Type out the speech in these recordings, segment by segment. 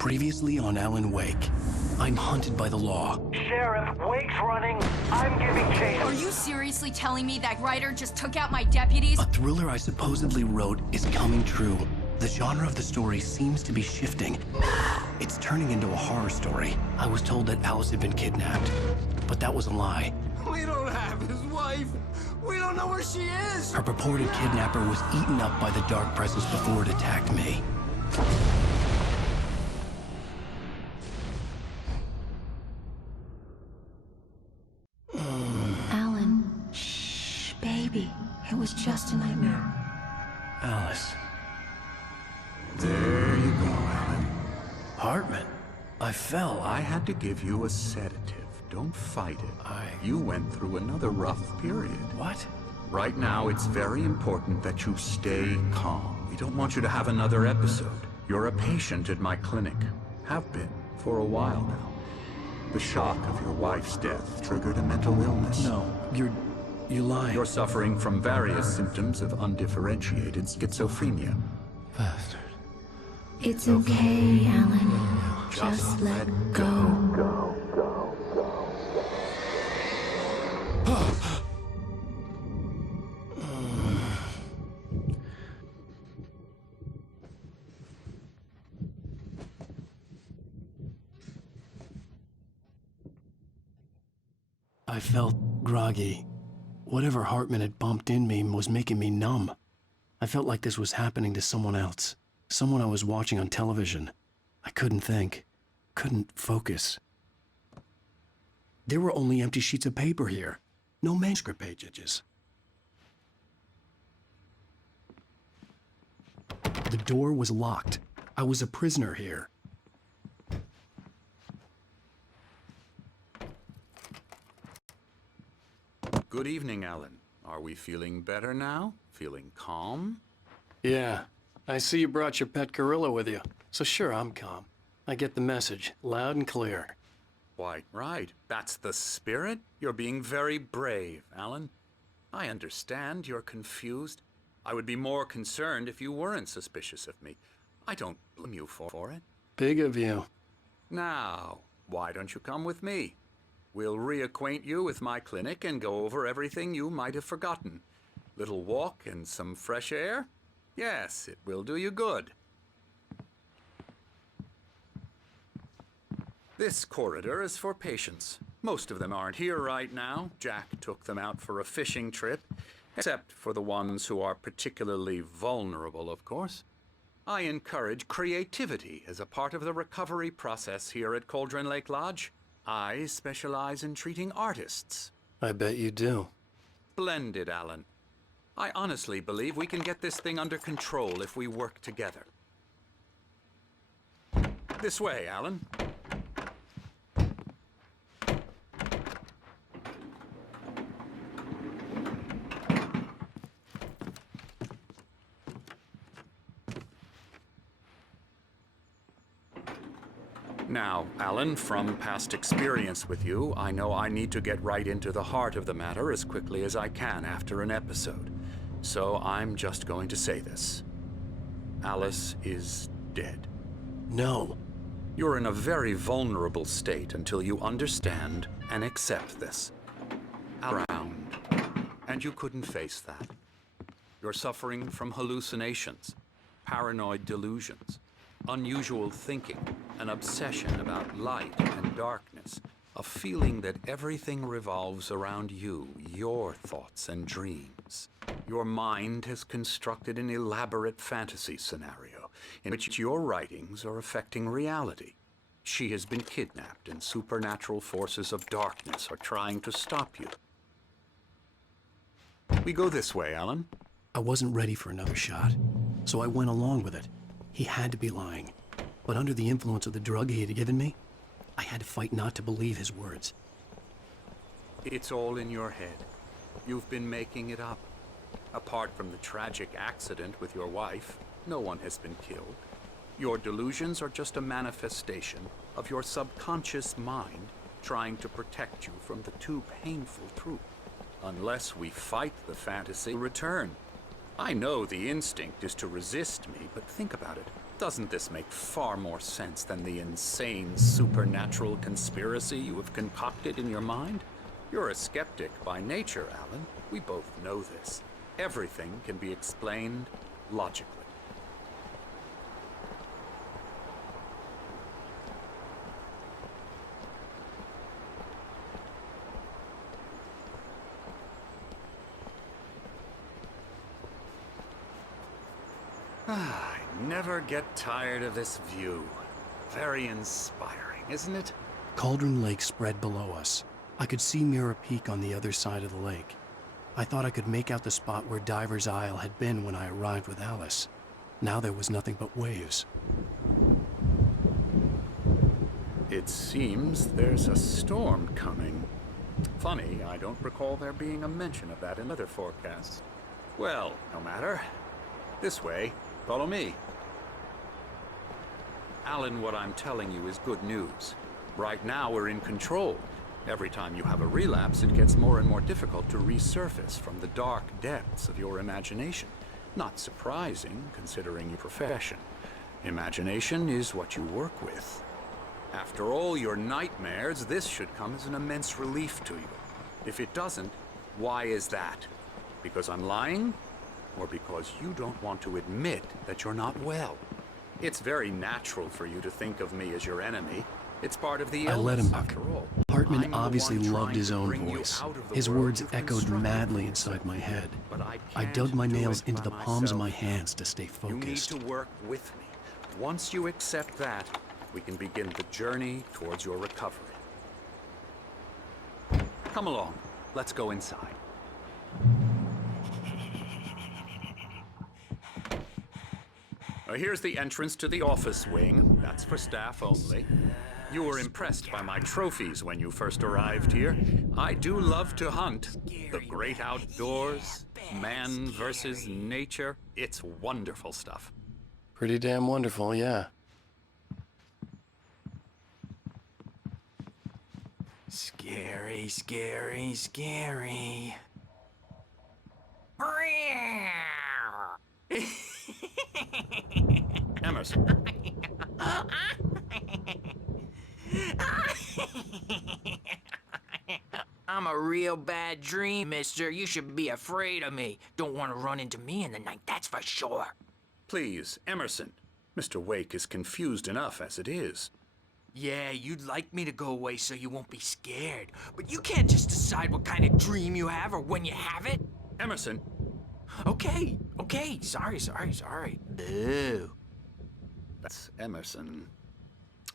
Previously on Alan Wake, I'm hunted by the law. Sheriff, Wake's running. I'm giving chase. Are you seriously telling me that writer just took out my deputies? A thriller I supposedly wrote is coming true. The genre of the story seems to be shifting. It's turning into a horror story. I was told that Alice had been kidnapped, but that was a lie. We don't have his wife. We don't know where she is. Her purported kidnapper was eaten up by the dark presence before it attacked me. Alan, shh, baby. It was just a nightmare. Alice. There you go, Alan. Hartman. I fell. I had to give you a sedative. Don't fight it. You went through another rough period. What? Right now, it's very important that you stay calm. We don't want you to have another episode. You're a patient at my clinic. Have been for a while now. The shock of your wife's death triggered a mental illness. No, you're lying. You're suffering from various symptoms of undifferentiated schizophrenia. Bastard. It's okay, Alan. Just let go. I felt groggy. Whatever Hartman had bumped in me was making me numb. I felt like this was happening to someone else. Someone I was watching on television. I couldn't think. Couldn't focus. There were only empty sheets of paper here. No manuscript pages. The door was locked. I was a prisoner here. Good evening, Alan. Are we feeling better now? Feeling calm? Yeah. I see you brought your pet gorilla with you. So sure, I'm calm. I get the message, loud and clear. Why, right. That's the spirit. You're being very brave, Alan. I understand you're confused. I would be more concerned if you weren't suspicious of me. I don't blame you for it. Big of you. Now, why don't you come with me? We'll reacquaint you with my clinic and go over everything you might have forgotten. Little walk and some fresh air? Yes, it will do you good. This corridor is for patients. Most of them aren't here right now. Jack took them out for a fishing trip, except for the ones who are particularly vulnerable, of course. I encourage creativity as a part of the recovery process here at Cauldron Lake Lodge. I specialize in treating artists. I bet you do. Splendid, Alan. I honestly believe we can get this thing under control if we work together. This way, Alan. Now, Alan, from past experience with you, I know I need to get right into the heart of the matter as quickly as I can after an episode. So I'm just going to say this. Alice is dead. No. You're in a very vulnerable state until you understand and accept this. Around. And you couldn't face that. You're suffering from hallucinations, paranoid delusions, unusual thinking, an obsession about light and darkness, a feeling that everything revolves around you, your thoughts and dreams. Your mind has constructed an elaborate fantasy scenario in which your writings are affecting reality. She has been kidnapped and supernatural forces of darkness are trying to stop you. We go this way, Alan. I wasn't ready for another shot, so I went along with it. He had to be lying. But under the influence of the drug he had given me, I had to fight not to believe his words. It's all in your head. You've been making it up. Apart from the tragic accident with your wife, no one has been killed. Your delusions are just a manifestation of your subconscious mind trying to protect you from the too painful truth. Unless we fight the fantasy return. I know the instinct is to resist me, but think about it. Doesn't this make far more sense than the insane supernatural conspiracy you have concocted in your mind? You're a skeptic by nature, Alan. We both know this. Everything can be explained logically. I never get tired of this view. Very inspiring, isn't it? Cauldron Lake spread below us. I could see Mirror Peak on the other side of the lake. I thought I could make out the spot where Diver's Isle had been when I arrived with Alice. Now there was nothing but waves. It seems there's a storm coming. Funny, I don't recall there being a mention of that in other forecasts. Well, no matter. This way. Follow me. Alan, what I'm telling you is good news. Right now, we're in control. Every time you have a relapse, it gets more and more difficult to resurface from the dark depths of your imagination. Not surprising, considering your profession. Imagination is what you work with. After all your nightmares, this should come as an immense relief to you. If it doesn't, why is that? Because I'm lying? Or because you don't want to admit that you're not well? It's very natural for you to think of me as your enemy. It's part of the illness, I let him talk. after all. Hartman I'm the obviously one loved trying his to own bring you voice. out of the His world words you've echoed constructed madly for inside yourself. my head. But I can't dug my do nails it into by the palms of my myself. hands to stay You need focused. to work with me. Once you accept that, we can begin the journey towards your recovery. Come along. Let's go inside. Here's the entrance to the office wing. That's for staff only. You were impressed by my trophies when you first arrived here. I do love to hunt. The great outdoors, man versus nature. It's wonderful stuff. Pretty damn wonderful, yeah. Scary, scary, scary. Emerson. I'm a real bad dream, mister. You should be afraid of me. Don't want to run into me in the night, that's for sure. Please, Emerson. Mr. Wake is confused enough as it is. Yeah, you'd like me to go away so you won't be scared. But you can't just decide what kind of dream you have or when you have it. Emerson. Okay. Sorry. Boo. That's Emerson.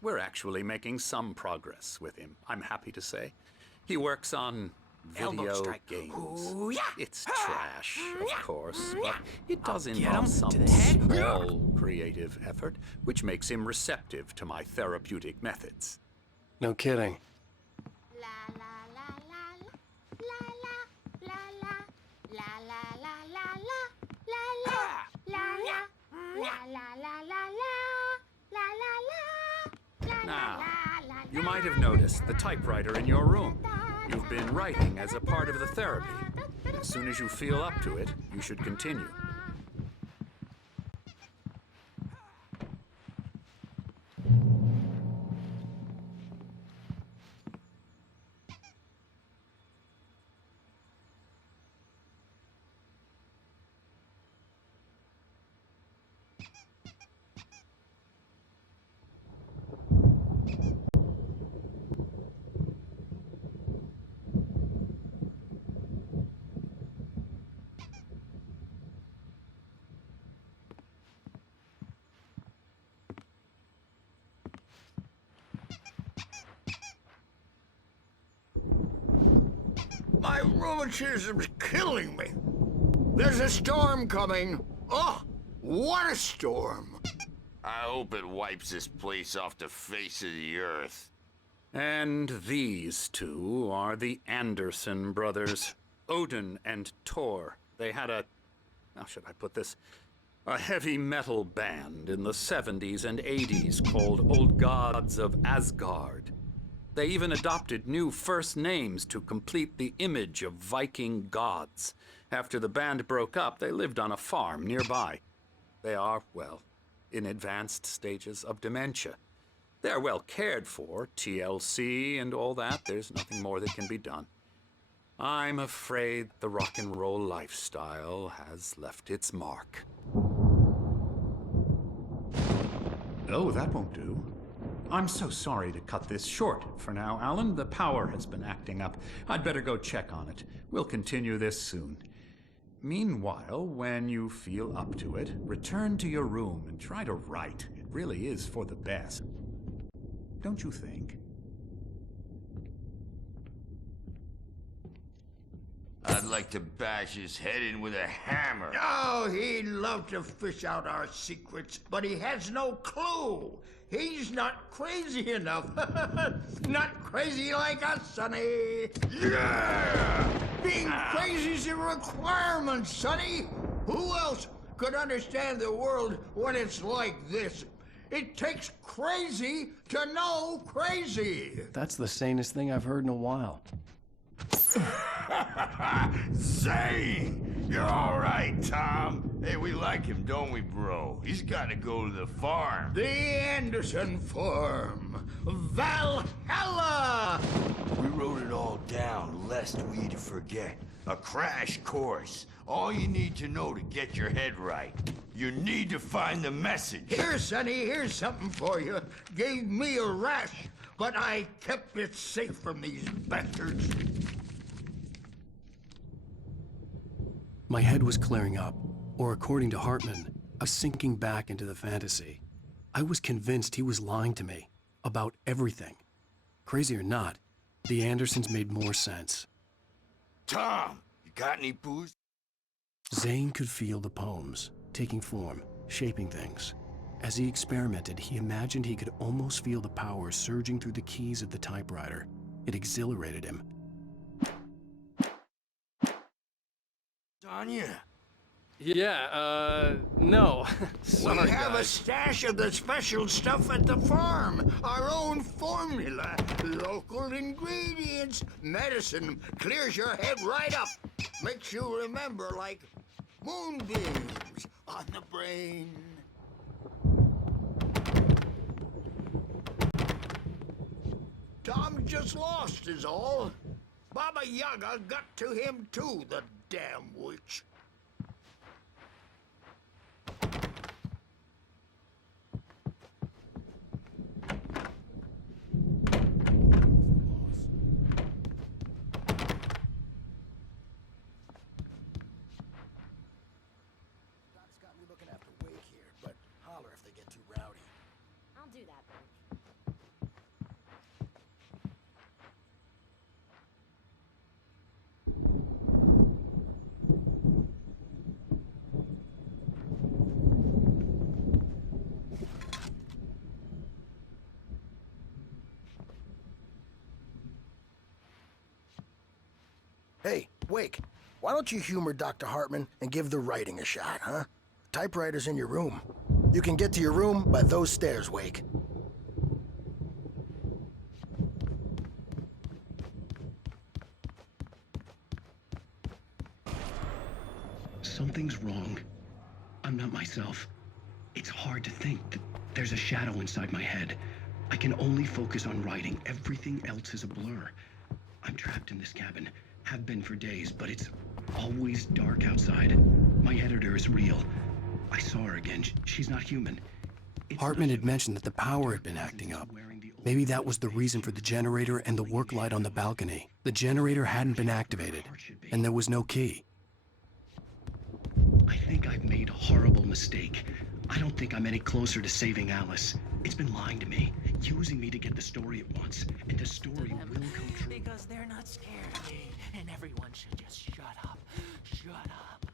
We're actually making some progress with him, I'm happy to say. He works on Elbow video strike. games. Ooh, yeah. It's trash, of course, but it does Get involve him some to the head. small creative effort, which makes him receptive to my therapeutic methods. No kidding. Now, you might have noticed the typewriter in your room. You've been writing as a part of the therapy. As soon as you feel up to it, you should continue. My rheumatism's killing me. There's a storm coming. Oh, what a storm. I hope it wipes this place off the face of the earth. And these two are the Anderson brothers, Odin and Thor. They had how should I put this? A heavy metal band in the 70s and 80s called Old Gods of Asgard. They even adopted new first names to complete the image of Viking gods. After the band broke up, they lived on a farm nearby. They are, well, in advanced stages of dementia. They're well cared for, TLC and all that. There's nothing more that can be done. I'm afraid the rock and roll lifestyle has left its mark. Oh, that won't do. I'm so sorry to cut this short for now, Alan. The power has been acting up. I'd better go check on it. We'll continue this soon. Meanwhile, when you feel up to it, return to your room and try to write. It really is for the best. Don't you think? I'd like to bash his head in with a hammer. Oh, he'd love to fish out our secrets, but he has no clue. He's not crazy enough. Not crazy like us, Sonny. Yeah! Being crazy's a requirement, Sonny. Who else could understand the world when it's like this? It takes crazy to know crazy. That's the sanest thing I've heard in a while. Zane! You're all right, Tom. Hey, we like him, don't we, bro? He's got to go to the farm. The Anderson Farm. Valhalla! We wrote it all down, lest we forget. A crash course. All you need to know to get your head right. You need to find the message. Here, Sonny, here's something for you. Gave me a rash, but I kept it safe from these bastards. My head was clearing up, or according to Hartman, I was sinking back into the fantasy. I was convinced he was lying to me about everything. Crazy or not, the Andersons made more sense. Tom, you got any booze? Zane could feel the poems, taking form, shaping things. As he experimented, he imagined he could almost feel the power surging through the keys of the typewriter. It exhilarated him. Tanya. Yeah, no. Sorry, We have a guys. stash of the special stuff at the farm. Our own formula. Local ingredients. Medicine clears your head right up. Makes you remember like moonbeams on the brain. Tom just lost is all. Baba Yaga got to him too, the damn witch. I'll do that, Bert. Hey, Wake, why don't you humor Dr. Hartman and give the writing a shot, huh? Typewriter's in your room. You can get to your room by those stairs, Wake. Something's wrong. I'm not myself. It's hard to think that there's a shadow inside my head. I can only focus on writing. Everything else is a blur. I'm trapped in this cabin. Have been for days, but it's always dark outside. My editor is real. I saw her again. She's not human. Hartman had mentioned that the power had been acting up. Maybe that was the reason for the generator and the work light on the balcony. The generator hadn't been activated, and there was no key. I think I've made a horrible mistake. I don't think I'm any closer to saving Alice. It's been lying to me, using me to get the story it wants, and the story will come true. Because they're not scared of me, and everyone should just shut up. Shut up.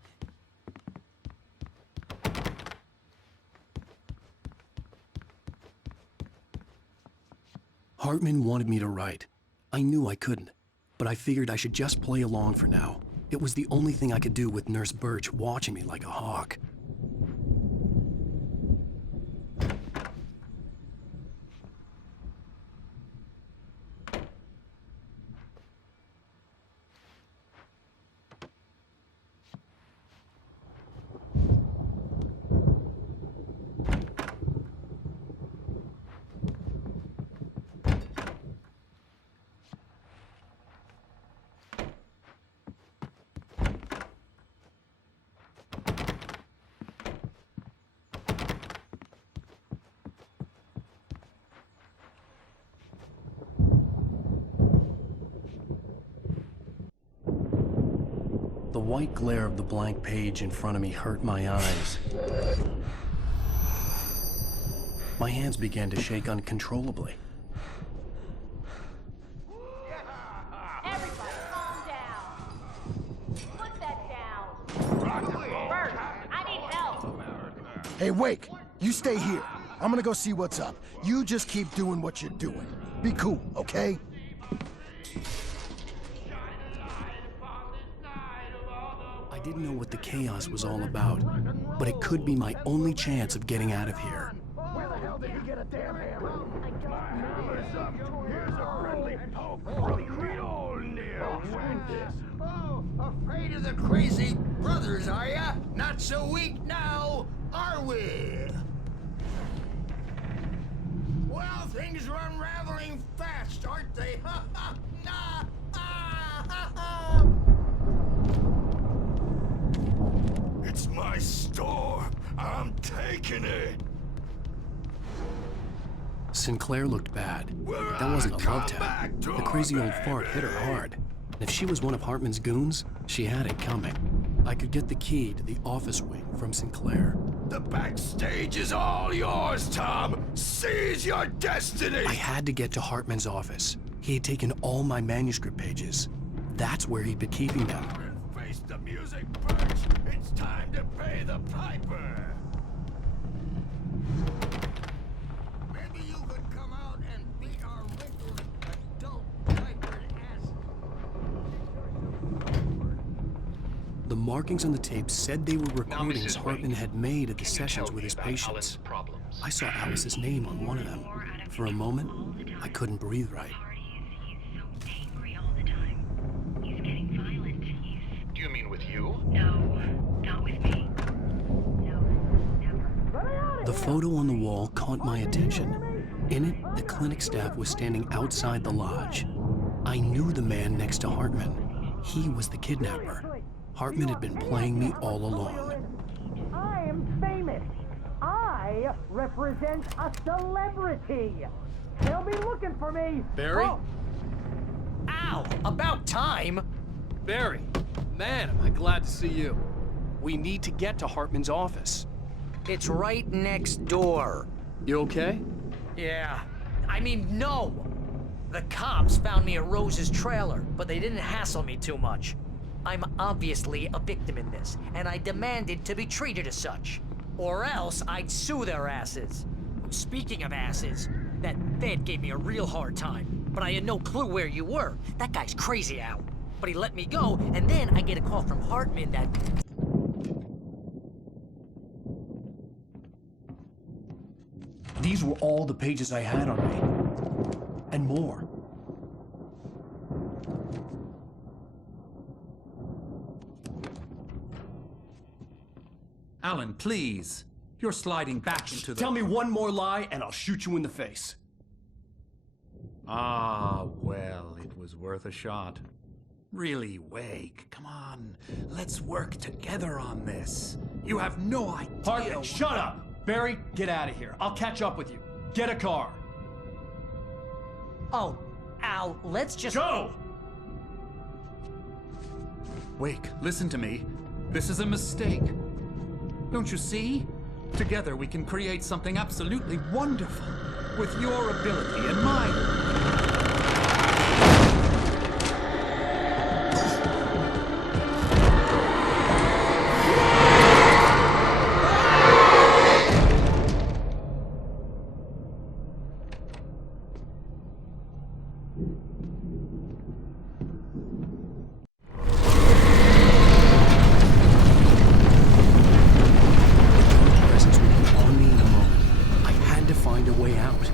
Hartman wanted me to write. I knew I couldn't, but I figured I should just play along for now. It was the only thing I could do with Nurse Birch watching me like a hawk. The white glare of the blank page in front of me hurt my eyes. My hands began to shake uncontrollably. Everybody, calm down. Put that down. Bert, I need help. Hey, Wake, you stay here. I'm gonna go see what's up. You just keep doing what you're doing. Be cool, okay? I didn't know what the chaos was all about, but it could be my only chance of getting out of here. Where the hell did he get a damn hammer? Here's a friendly poke from the old near-apprentice. Oh, afraid of the crazy brothers, are ya? Not so weak now, are we? Well, things are unraveling fast, aren't they? Ha ha! Nah! Ah, ha, ha. It's my store. I'm taking it. Sinclair looked bad. That wasn't a love tap. The crazy old fart hit her hard. If she was one of Hartman's goons, she had it coming. I could get the key to the office wing from Sinclair. The backstage is all yours, Tom. Seize your destiny. I had to get to Hartman's office. He had taken all my manuscript pages. That's where he'd been keeping them. Face the music, Birch. It's time to pay the piper. Maybe you could come out and beat our wrinkled adult diapered ass. The markings on the tape said they were recordings Hartman had made at the sessions with his patients. I saw Alice's name on one of them. For a moment, I couldn't breathe right. He's so angry all the time. He's getting violent. Do you mean with you? No, not with me. No, never. The photo on the wall caught my attention. In it, the clinic staff was standing outside the lodge. I knew the man next to Hartman. He was the kidnapper. Hartman had been playing me all along. I am famous. I represent a celebrity. They'll be looking for me. Barry? Oh, Ow! About time! Barry, man, am I glad to see you. We need to get to Hartman's office. It's right next door. You okay? Yeah. I mean, no! The cops found me at Rose's trailer, but they didn't hassle me too much. I'm obviously a victim in this, and I demanded to be treated as such. Or else I'd sue their asses. Speaking of asses, that Fed gave me a real hard time, but I had no clue where you were. That guy's crazy, Al. But he let me go, and then I get a call from Hartman that... These were all the pages I had on me. And more. Alan, please. You're sliding back into the... Tell me one more lie and I'll shoot you in the face. Ah, well, it was worth a shot. Really, Wake, come on. Let's work together on this. You have no idea... Hartman, shut up! Barry, get out of here. I'll catch up with you. Get a car. Oh, Al, let's just... Go! Wake, listen to me. This is a mistake. Don't you see? Together we can create something absolutely wonderful. With your ability and mine. Presence would be on me in a moment. I had to find a way out.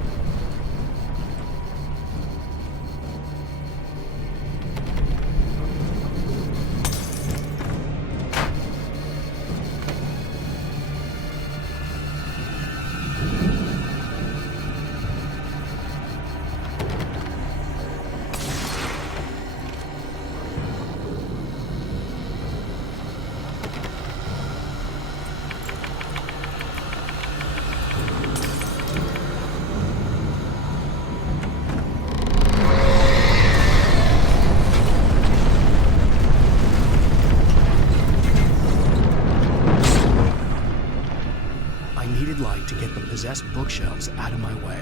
possessed bookshelves out of my way.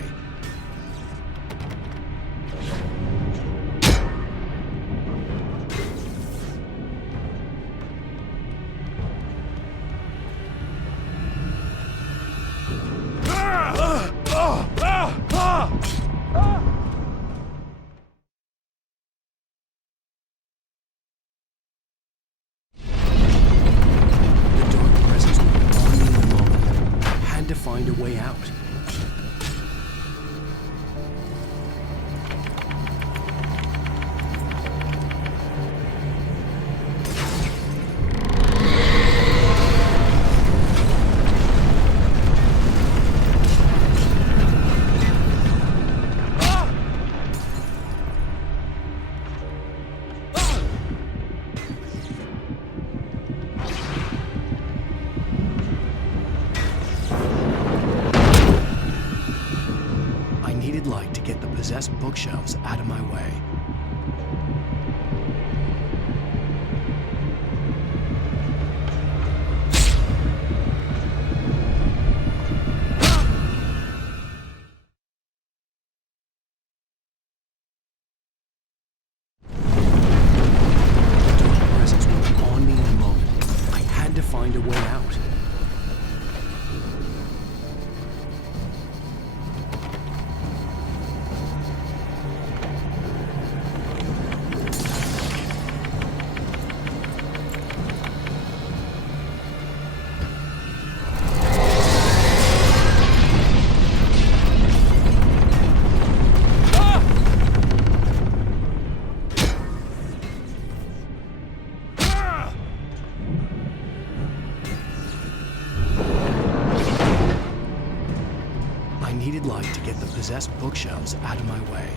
Find a way out. Light to get the possessed bookshelves out of my way. The dark presence was on me in a moment. I had to find a way out. Needed light to get the possessed bookshelves out of my way.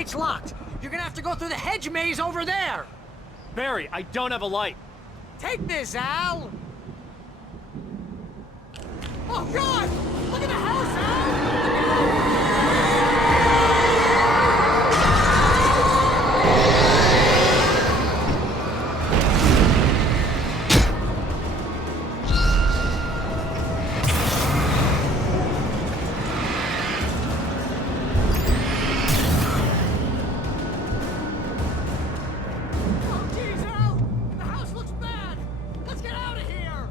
gate's locked. You're gonna have to go through the hedge maze over there. Barry, I don't have a light. Take this, Al. Oh, God! Look at the house, Al! Oh, geez, Al! The house looks bad! Let's get out of here!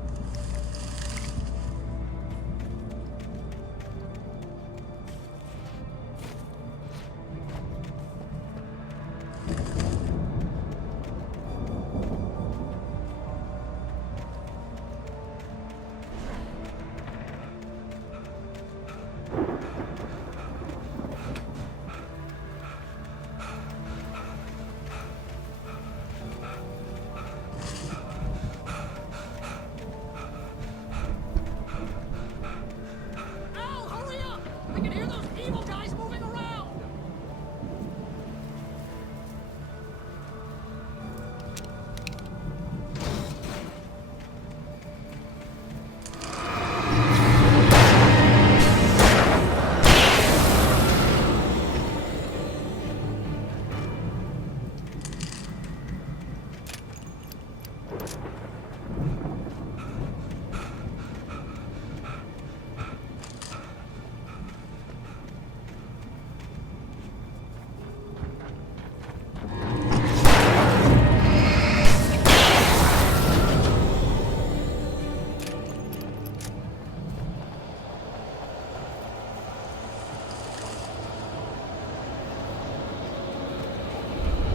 Al, hurry up! I can hear those evil guys moving around!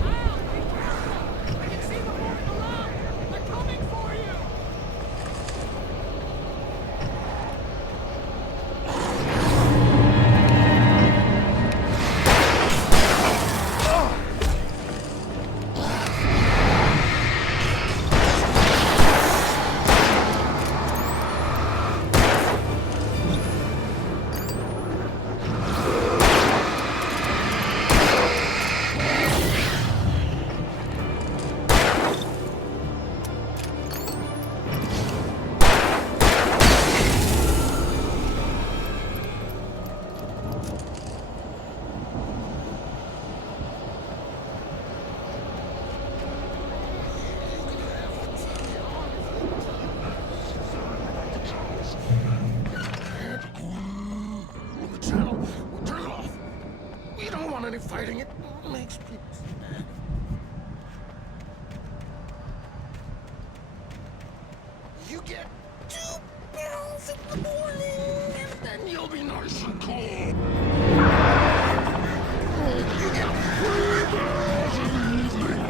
Al, be careful! I can see them moving around! They're coming for you! The channel. Turn it off. We don't want any fighting. It makes people mad. You get 2 pills in the morning, and then you'll be nice and cool. You get 3 pills in the evening.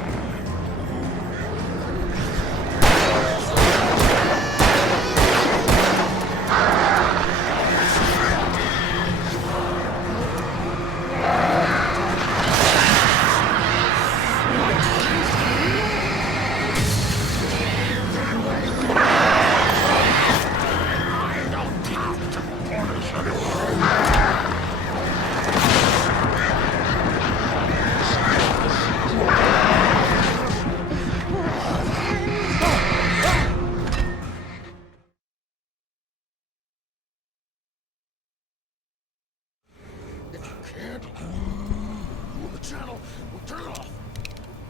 If you can't move the channel, we'll turn it off.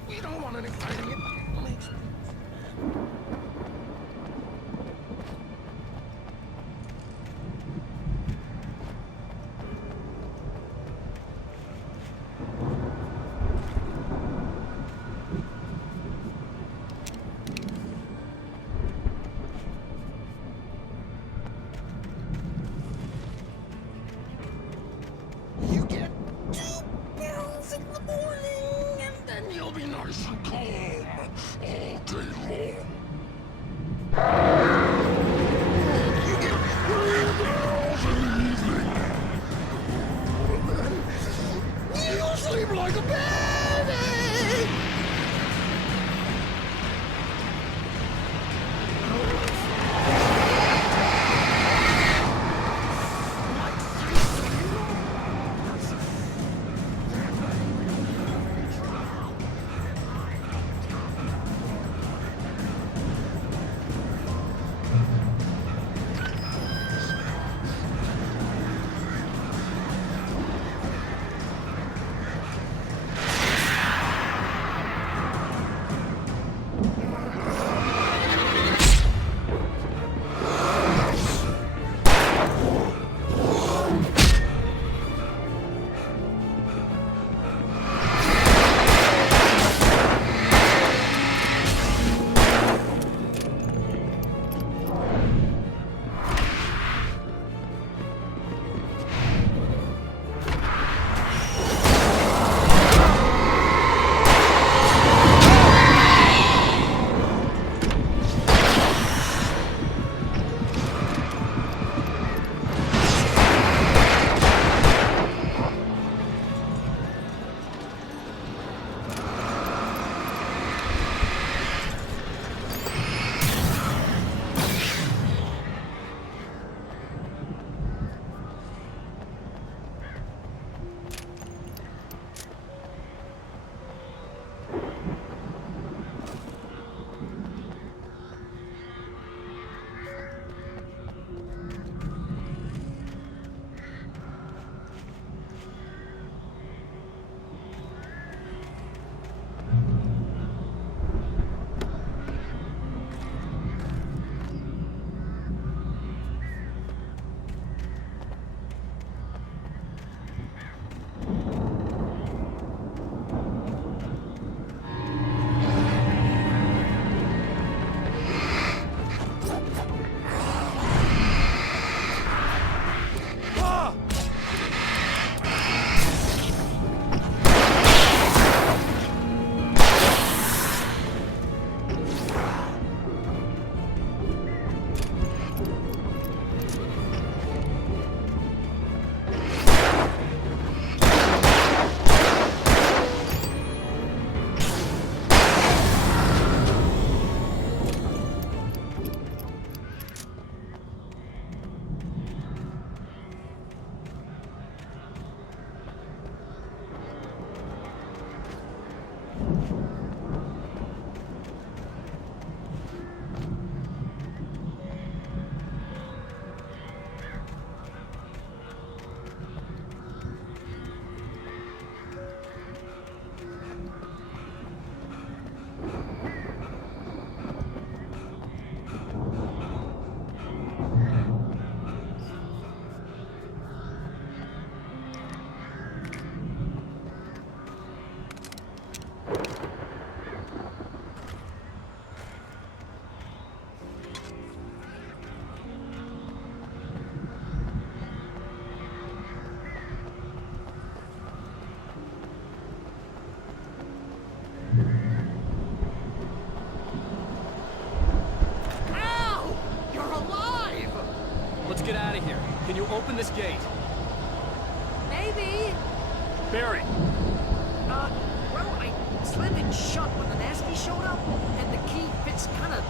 We don't want any fighting. It makes people mad. You get 2 pills in the morning, and then you'll be nice and calm all day long. You get 3 pills in the evening, and then you'll sleep like a baby. open this gate. Maybe. Barry. Well, I slammed it shut when the nasty showed up, and the key fits kind of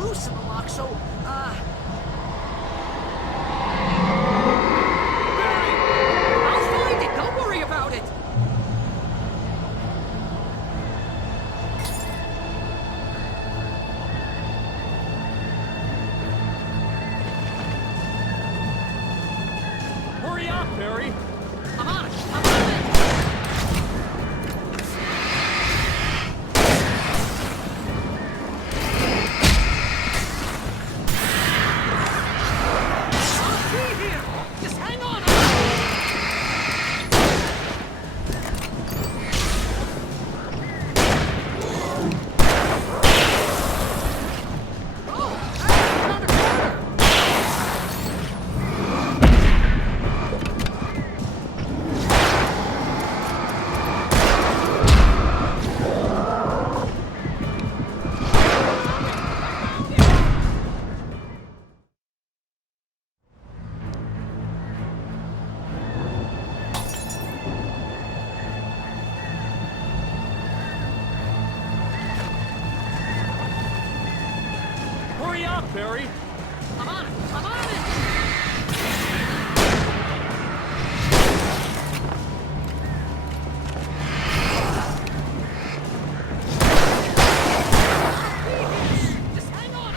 loose in the lock, so, Barry! I'll find it! Don't worry about it! Hurry up, Barry! I'm on it! I'm on it! Just hang on! Hurry up, Barry! I'm on it! I'm on it! Just hang on!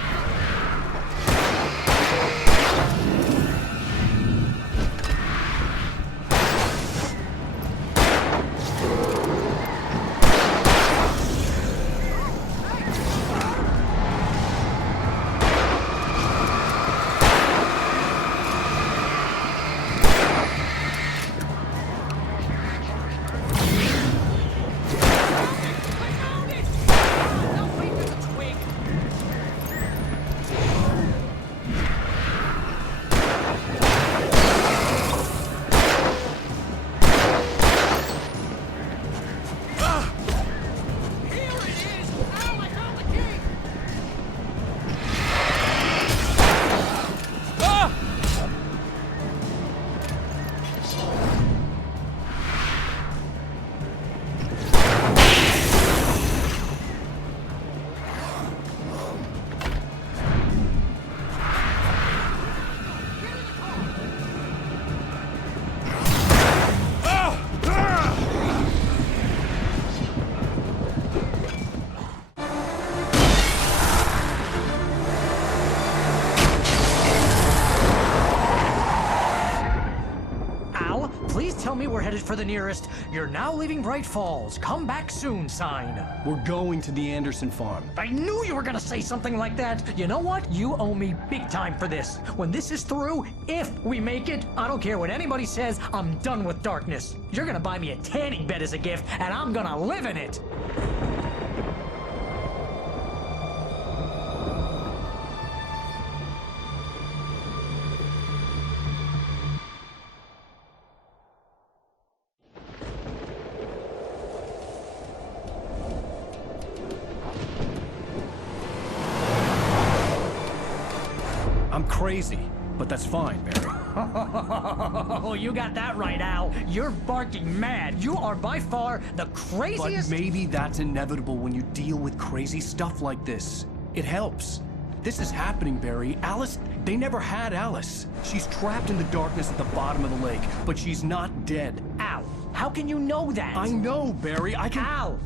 Please tell me we're headed for the nearest "You're now leaving Bright Falls. Come back soon" sign. We're going to the Anderson farm. I knew you were gonna say something like that. You know what? You owe me big time for this. When this is through, if we make it, I don't care what anybody says, I'm done with darkness. You're gonna buy me a tanning bed as a gift, and I'm gonna live in it. I'm crazy, but that's fine, Barry. Oh, you got that right, Al. You're barking mad. You are by far the craziest. But maybe that's inevitable when you deal with crazy stuff like this. It helps. This is happening, Barry. Alice, they never had Alice. She's trapped in the darkness at the bottom of the lake, but she's not dead. Al, how can you know that? I know, Barry. I can... Al,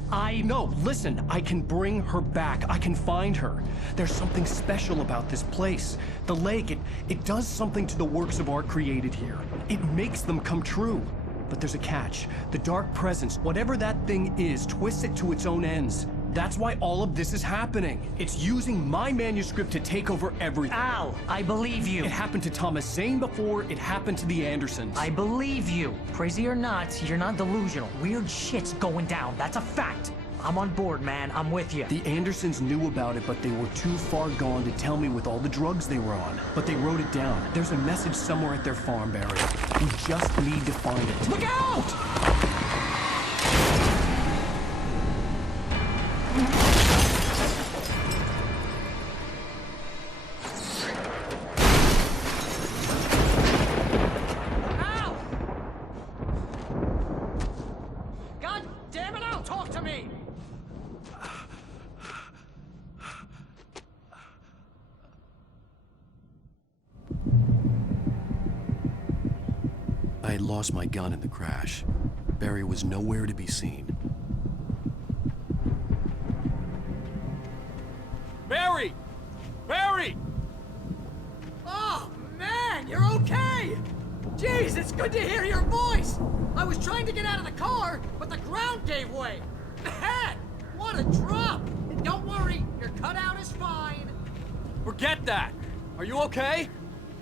No, listen. I can bring her back. I can find her. There's something special about this place. The lake, it does something to the works of art created here. It makes them come true. But there's a catch. The dark presence, whatever that thing is, twists it to its own ends. That's why all of this is happening. It's using my manuscript to take over everything. Al, I believe you. It happened to Thomas Zane before, it happened to the Andersons. I believe you. Crazy or not, you're not delusional. Weird shit's going down. That's a fact. I'm on board, man. I'm with you. The Andersons knew about it, but they were too far gone to tell me with all the drugs they were on. But they wrote it down. There's a message somewhere at their farm, Barry. We just need to find it. Look out! had lost my gun in the crash. Barry was nowhere to be seen. Barry! Barry! Oh, man, you're okay! Jeez, it's good to hear your voice! I was trying to get out of the car, but the ground gave way. Man, what a drop! And don't worry, your cutout is fine. Forget that! Are you okay?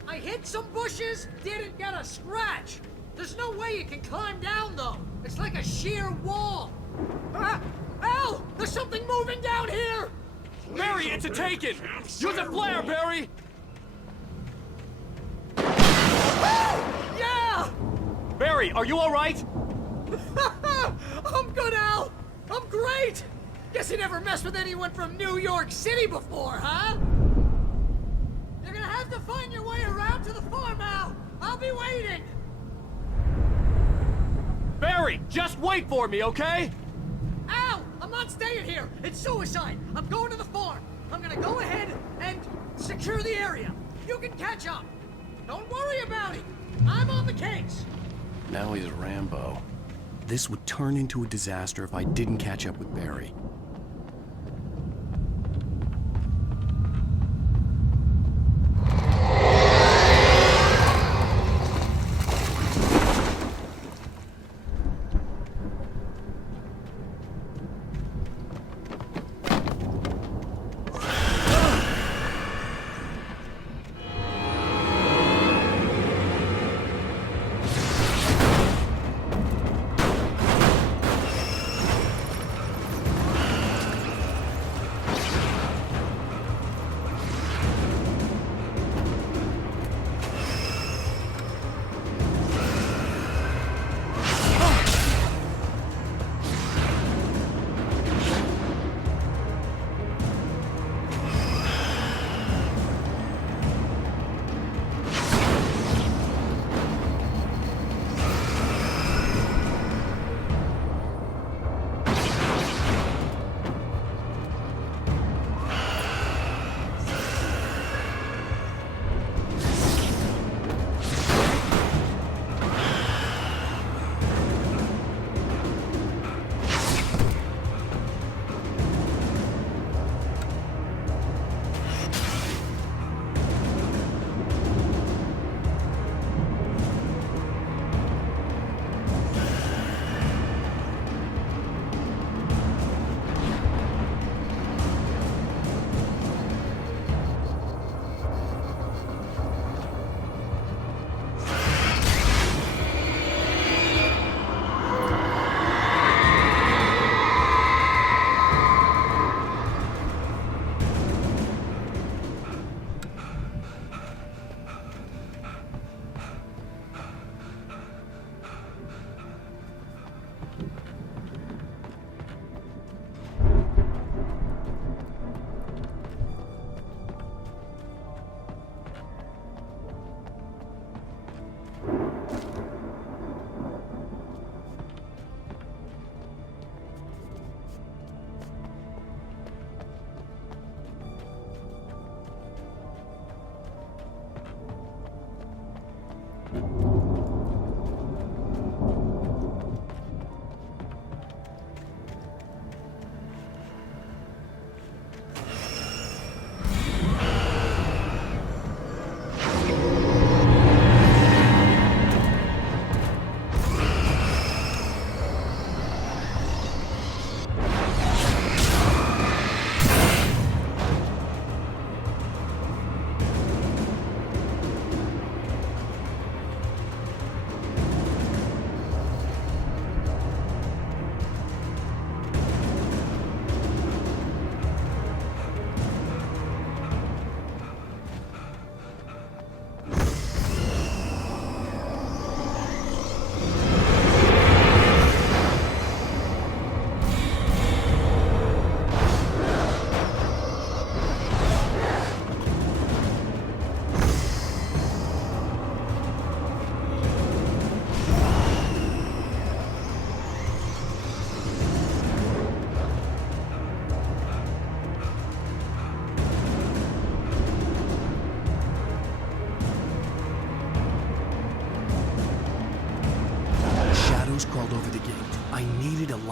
I hit some bushes, didn't get a scratch. There's no way you can climb down, though. It's like a sheer wall. Ah! Al! There's something moving down here! Barry, it's a taken! Use a flare, Barry! Yeah! Barry, are you alright? I'm good, Al! I'm great! Guess you never messed with anyone from New York City before, huh? You're gonna have to find your way around to the farm, Al! I'll be waiting! Barry, just wait for me, okay? Al! I'm not staying here! It's suicide! I'm going to the farm! I'm gonna go ahead and secure the area. You can catch up. Don't worry about it! I'm on the case! Now he's Rambo. This would turn into a disaster if I didn't catch up with Barry.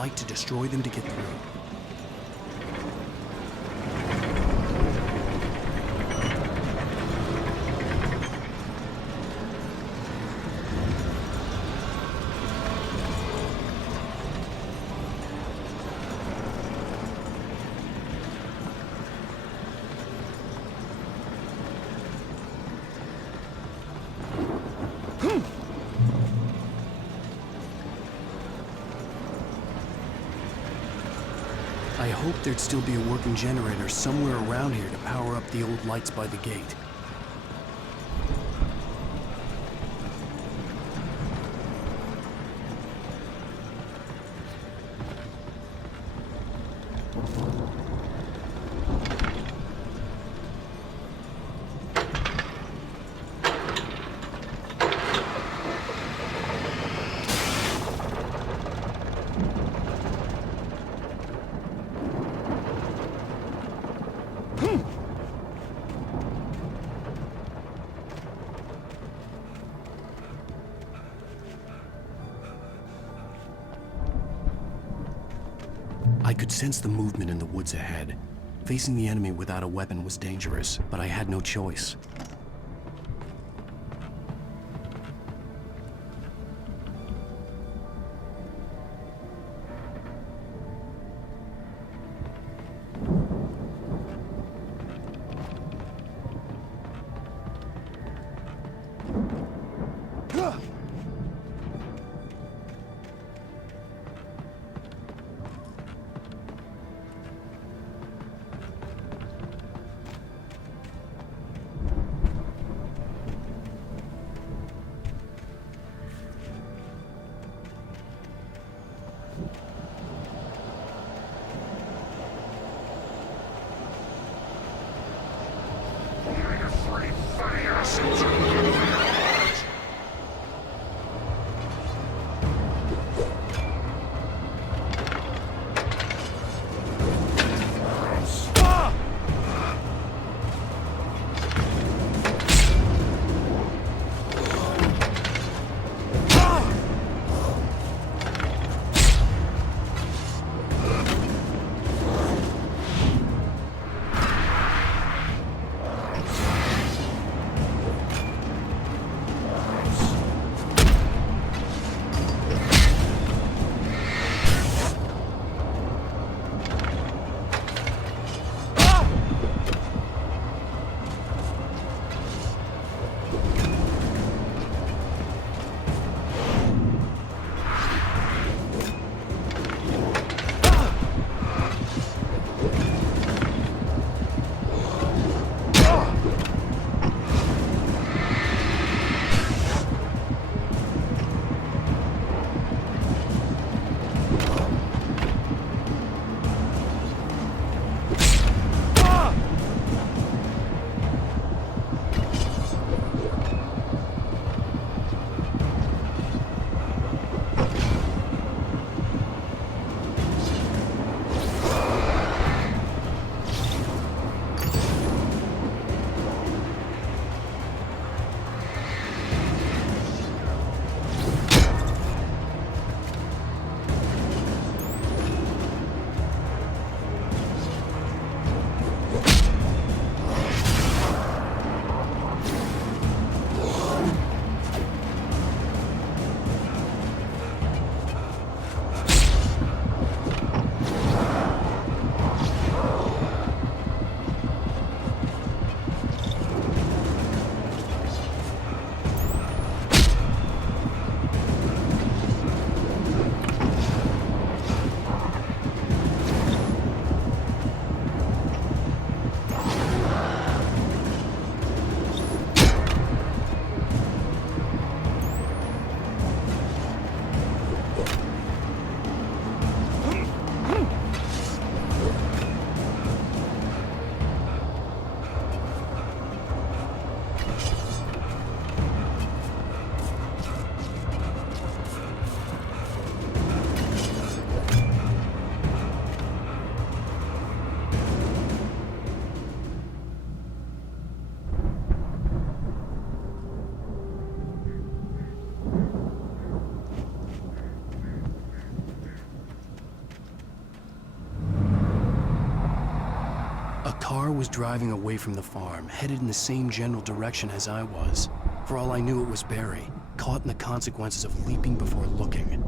like to destroy them to get through. I hoped there'd still be a working generator somewhere around here to power up the old lights by the gate. I could sense the movement in the woods ahead. Facing the enemy without a weapon was dangerous, but I had no choice. A car was driving away from the farm, headed in the same general direction as I was. For all I knew, it was Barry, caught in the consequences of leaping before looking.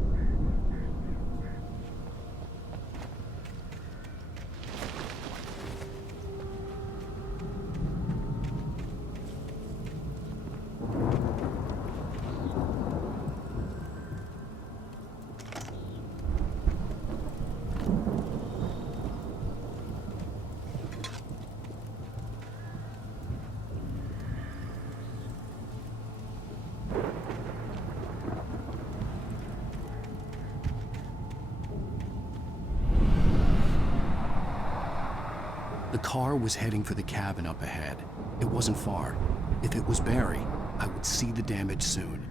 The car was heading for the cabin up ahead. It wasn't far. If it was Barry, I would see the damage soon.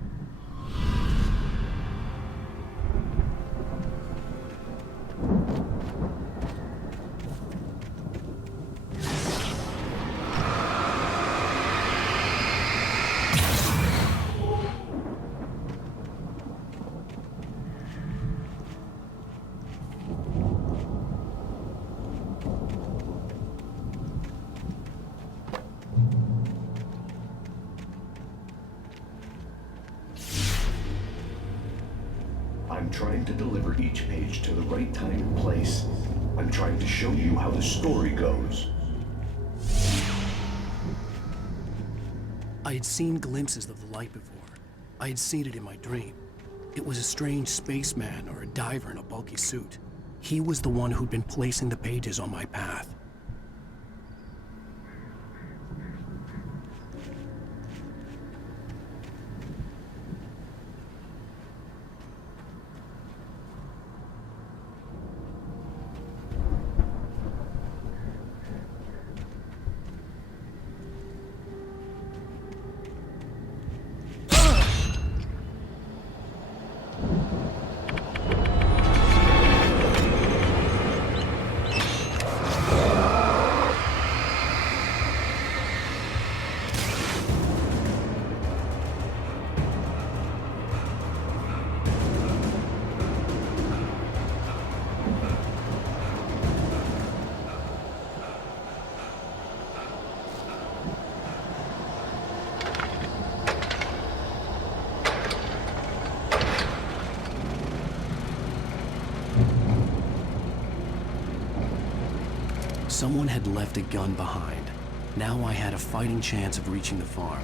I'm trying to deliver each page to the right time and place. I'm trying to show you how the story goes. I had seen glimpses of the light before. I had seen it in my dream. It was a strange spaceman or a diver in a bulky suit. He was the one who'd been placing the pages on my path. Someone had left a gun behind. Now I had a fighting chance of reaching the farm.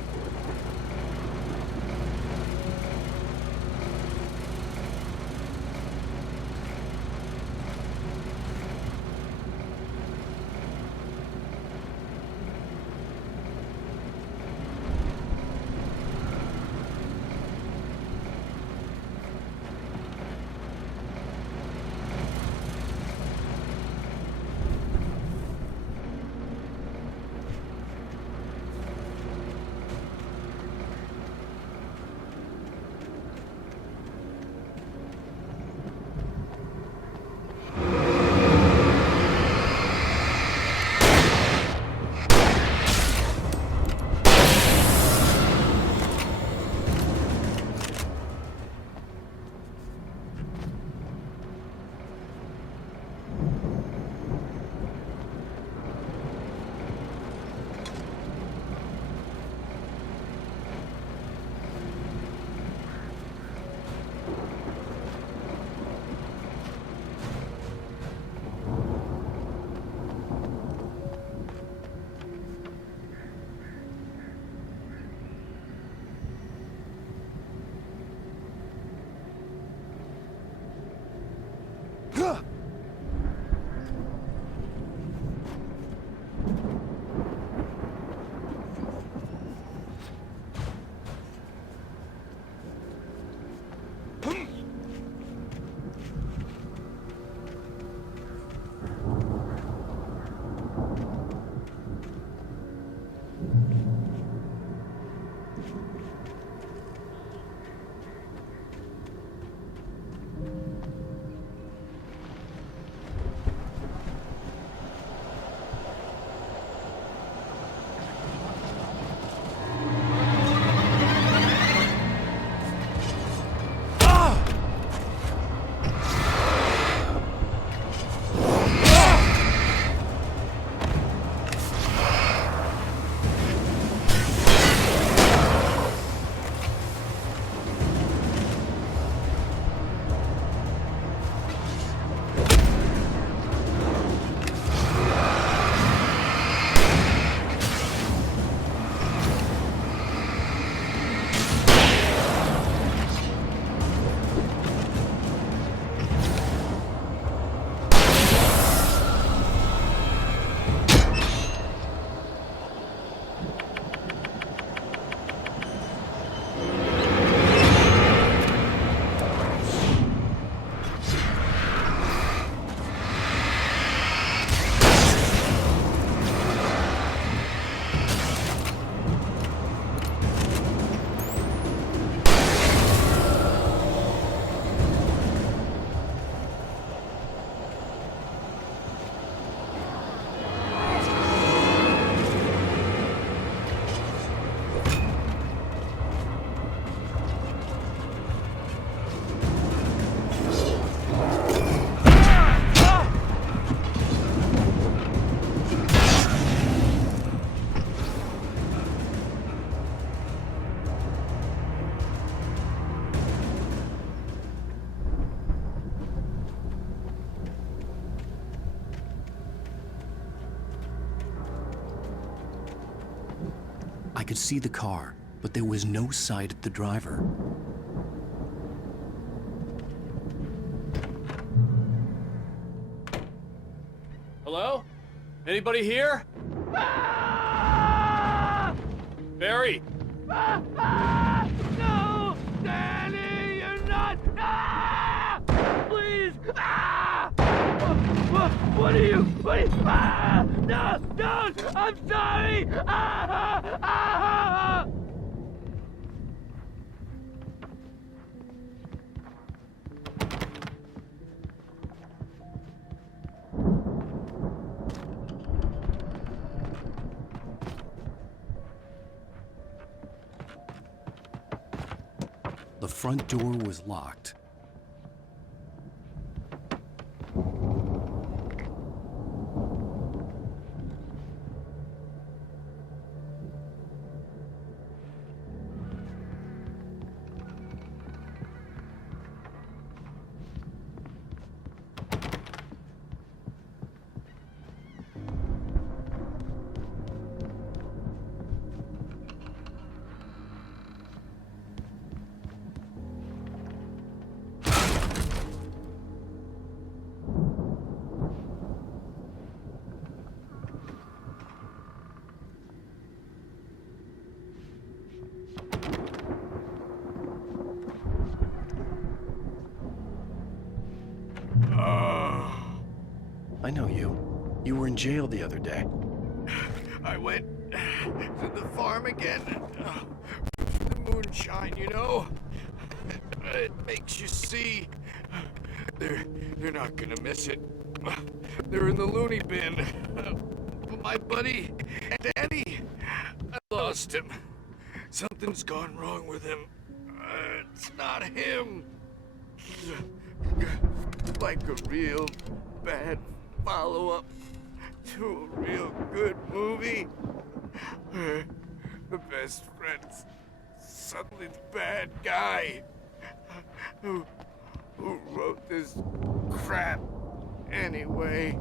could see the car, but there was no sight of the driver. Hello? Anybody here? Barry! No! Danny, you're not! Please! What are you? No! Don't! I'm sorry! The front door was locked. I know you. You were in jail the other day. I went to the farm again. The moonshine, you know? It makes you see. They're not gonna miss it. They're in the loony bin. My buddy, Danny, I lost him. Something's gone wrong with him. It's not him. Like a real bad follow-up to a real good movie. The best friend's suddenly the bad guy. Who wrote this crap anyway?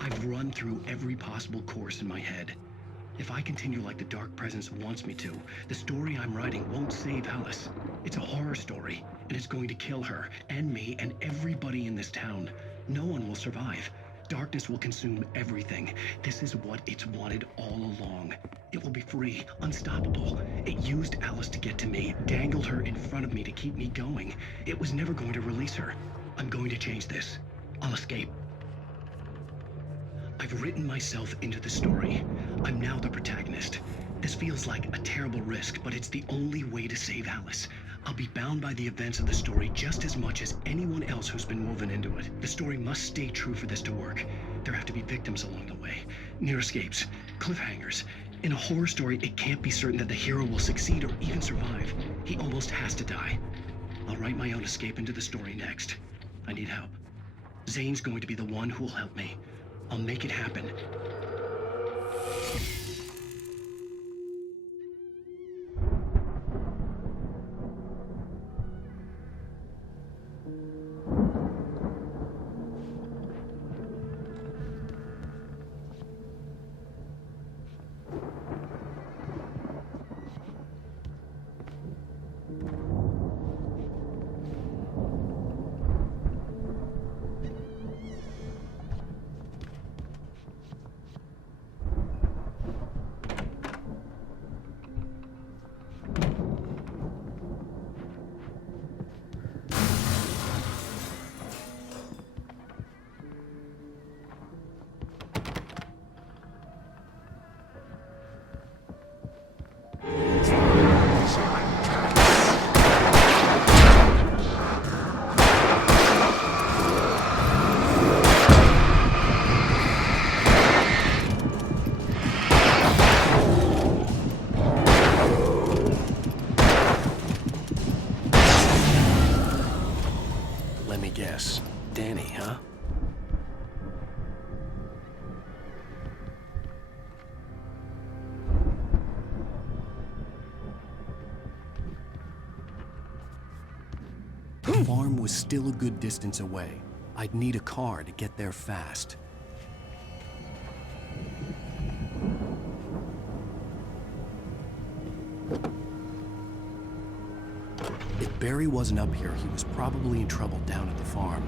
I've run through every possible course in my head. If I continue like the Dark Presence wants me to, the story I'm writing won't save Alice. It's a horror story, and it's going to kill her, and me, and everybody in this town. No one will survive. Darkness will consume everything. This is what it's wanted all along. It will be free, unstoppable. It used Alice to get to me, dangled her in front of me to keep me going. It was never going to release her. I'm going to change this. I'll escape. I've written myself into the story. I'm now the protagonist. This feels like a terrible risk, but it's the only way to save Alice. I'll be bound by the events of the story just as much as anyone else who's been woven into it. The story must stay true for this to work. There have to be victims along the way. Near escapes. Cliffhangers. In a horror story, it can't be certain that the hero will succeed or even survive. He almost has to die. I'll write my own escape into the story next. I need help. Zane's going to be the one who'll help me. I'll make it happen. guess. Danny, huh? The farm was still a good distance away. I'd need a car to get there fast. If Barry wasn't up here, he was probably in trouble down at the farm.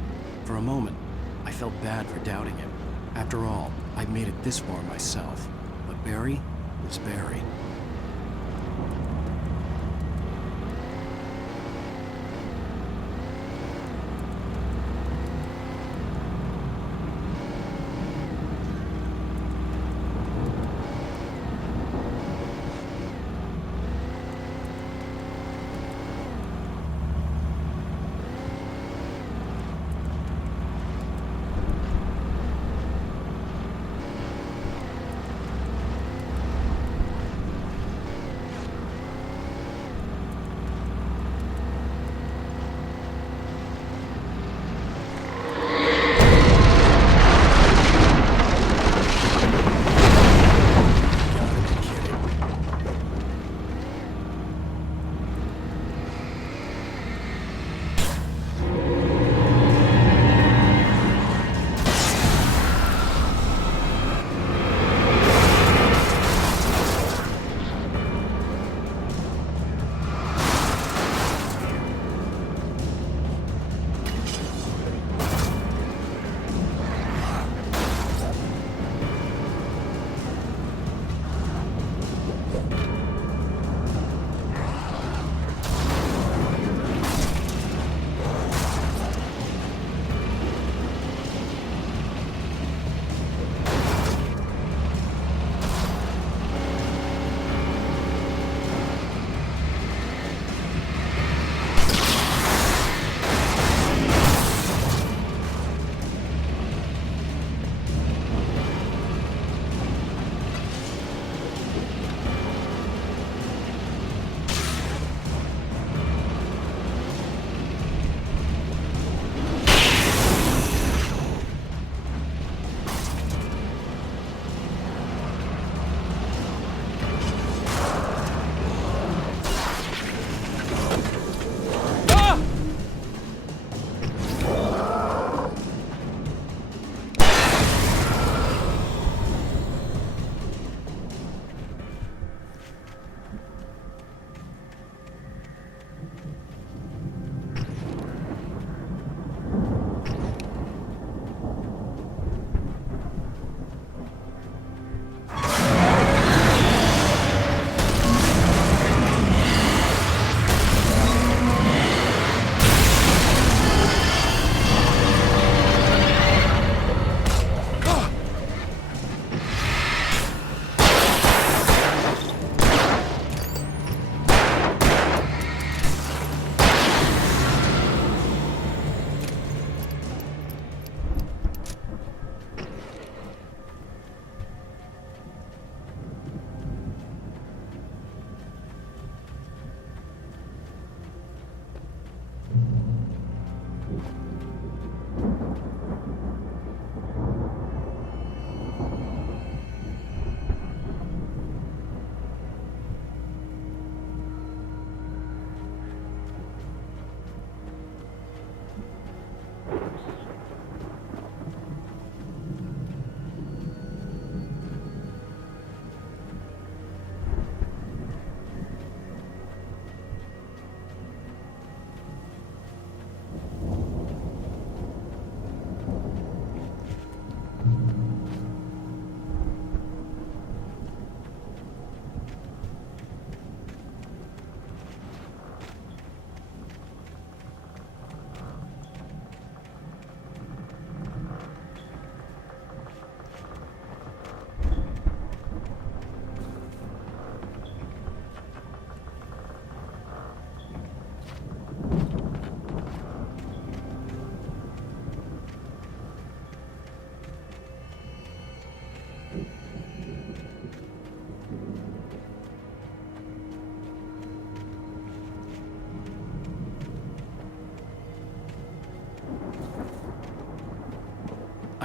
For a moment, I felt bad for doubting him. After all, I'd made it this far myself. But Barry was Barry.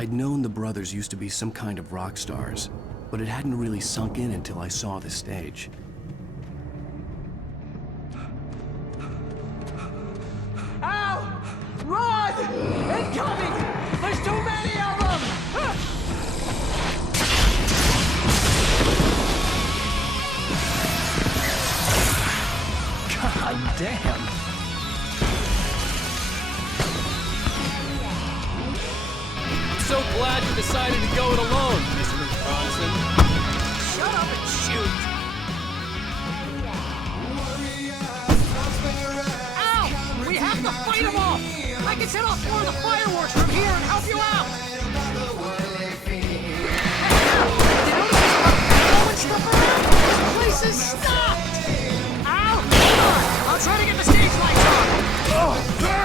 I'd known the brothers used to be some kind of rock stars, but it hadn't really sunk in until I saw the stage. Al! Run! Incoming! There's too many of them! God damn! So glad you decided to go it alone, Mr. Bronson. Shut up and shoot! Ow! We have to fight them off! I can set off more of the fireworks from here and help you out! You notice throwing stuff around? This place is stopped! Ow! Hold on! I'll try to get the stage lights on! Oh, yeah!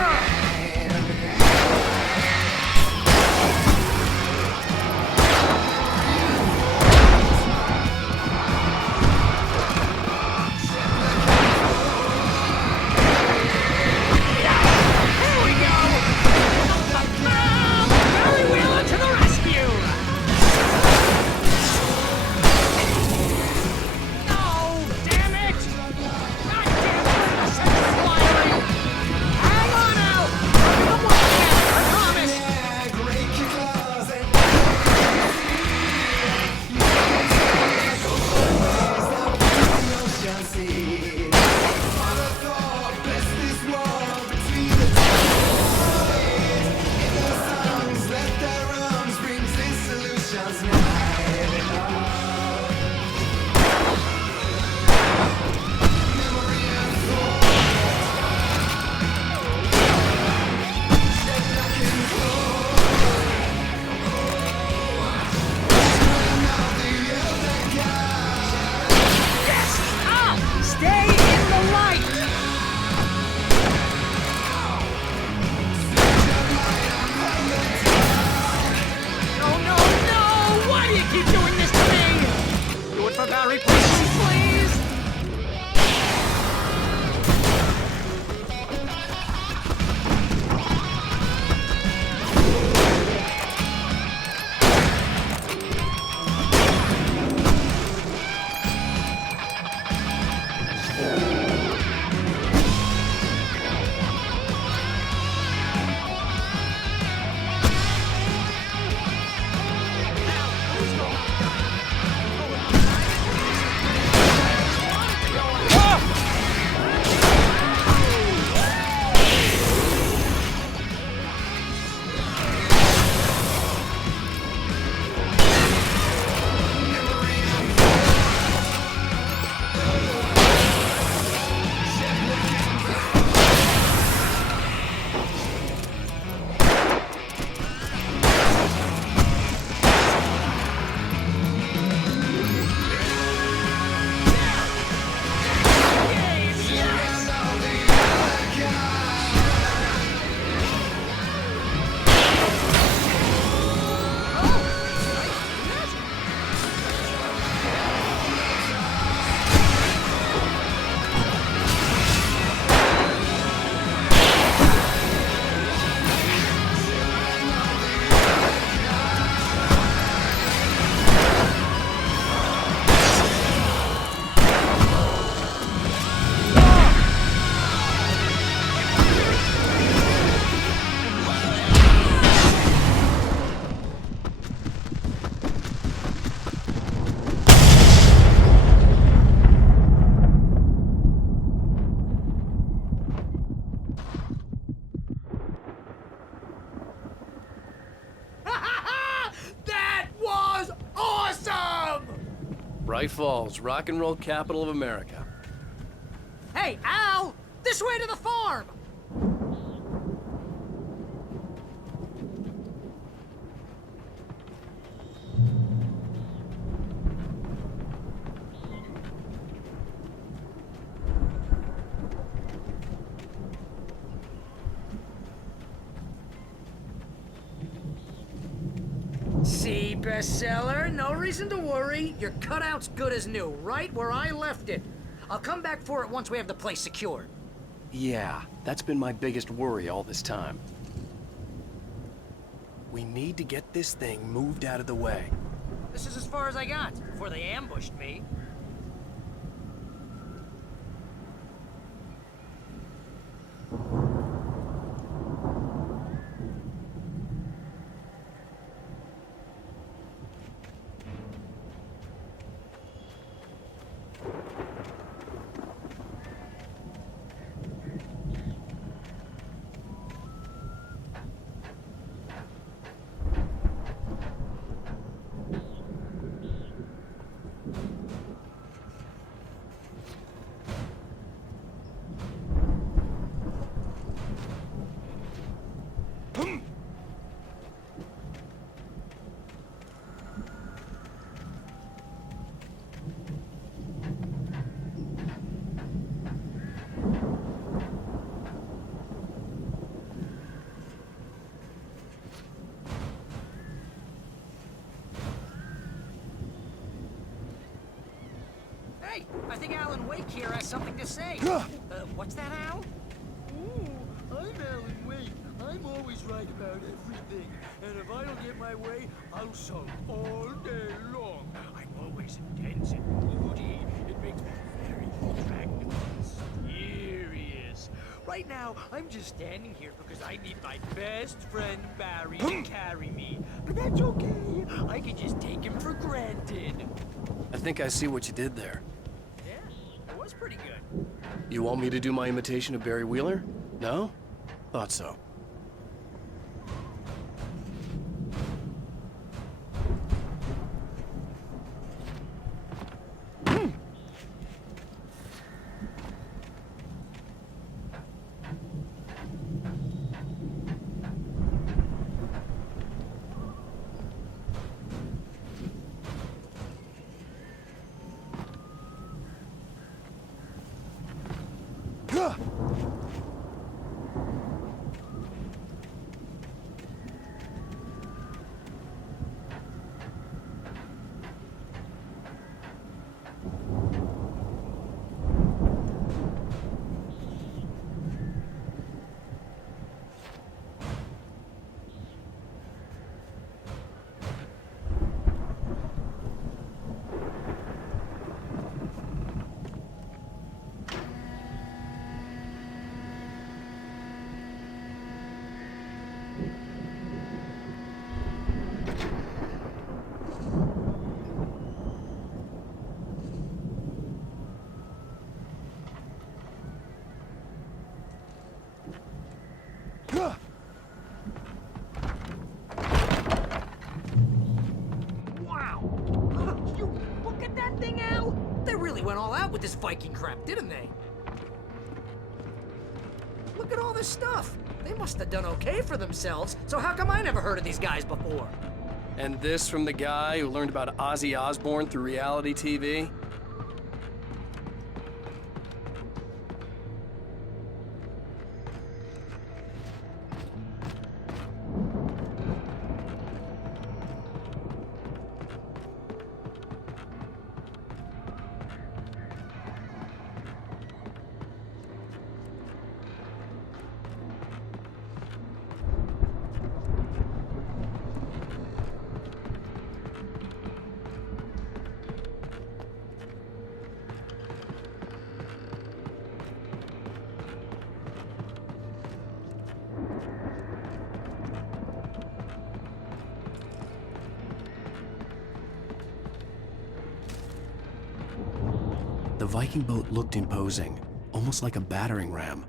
Bright Falls, rock and roll capital of America. Hey, Al! This way to the farm! See, bestseller? No reason to worry. Your cutout's good as new, right where I left it. I'll come back for it once we have the place secured. Yeah, that's been my biggest worry all this time. We need to get this thing moved out of the way. This is as far as I got before they ambushed me. Hey, I think Alan Wake here has something to say. What's that, Al? Ooh, I'm Alan Wake. I'm always right about everything. And if I don't get my way, I'll sulk all day long. I'm always intense and moody. It makes me very attractive and mysterious. Right now, I'm just standing here because I need my best friend Barry to carry me. But that's okay. I can just take him for granted. I think I see what you did there. Yeah, it was pretty good. You want me to do my imitation of Barry Wheeler? No? Thought so. Went all out with this Viking crap, didn't they? Look at all this stuff. They must have done okay for themselves, so how come I never heard of these guys before? And this from the guy who learned about Ozzy Osbourne through reality TV? The Viking boat looked imposing, almost like a battering ram.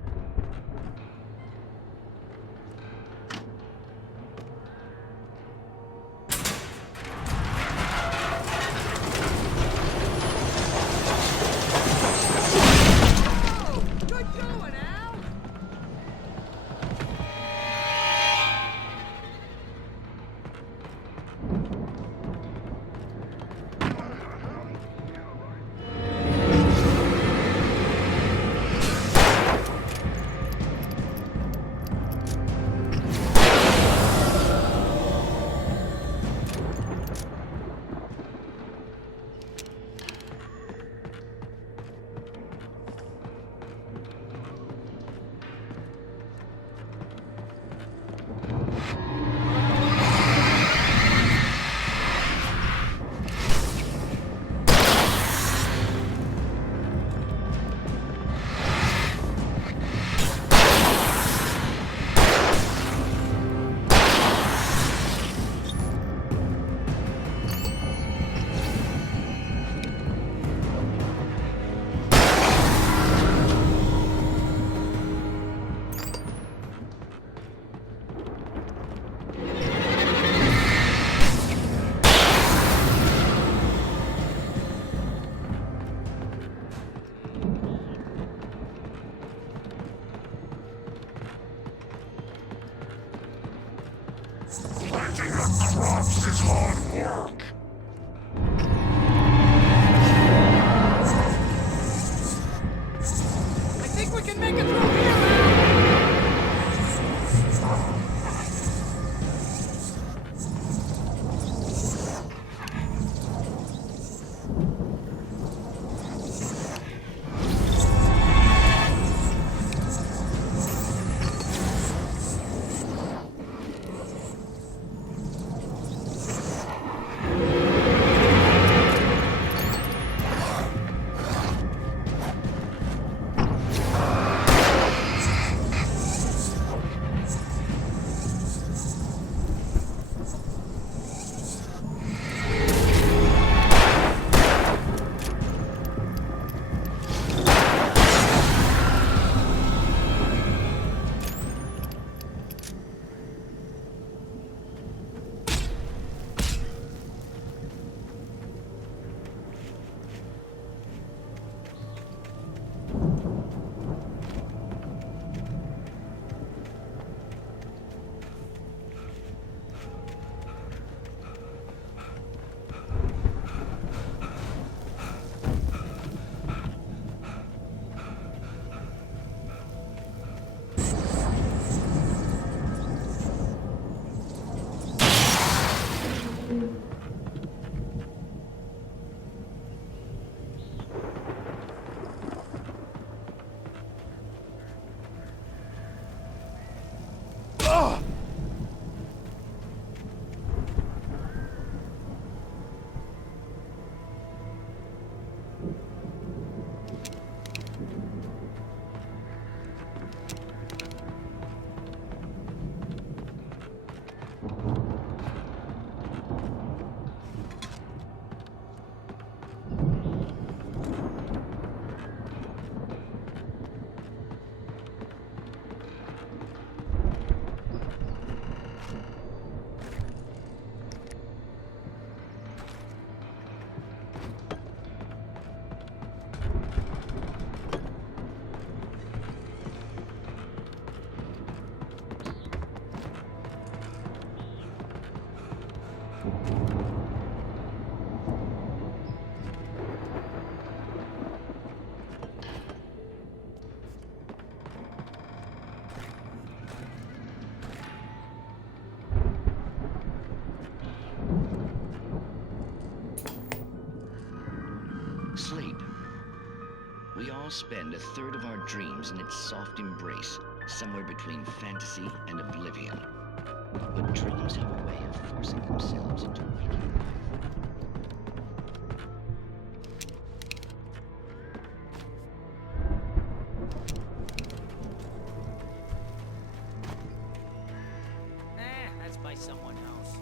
I think we can make it through here, man! Sleep. We all spend a third of our dreams in its soft embrace, somewhere between fantasy and oblivion. But dreams have a way of forcing themselves into waking life. That's by someone else.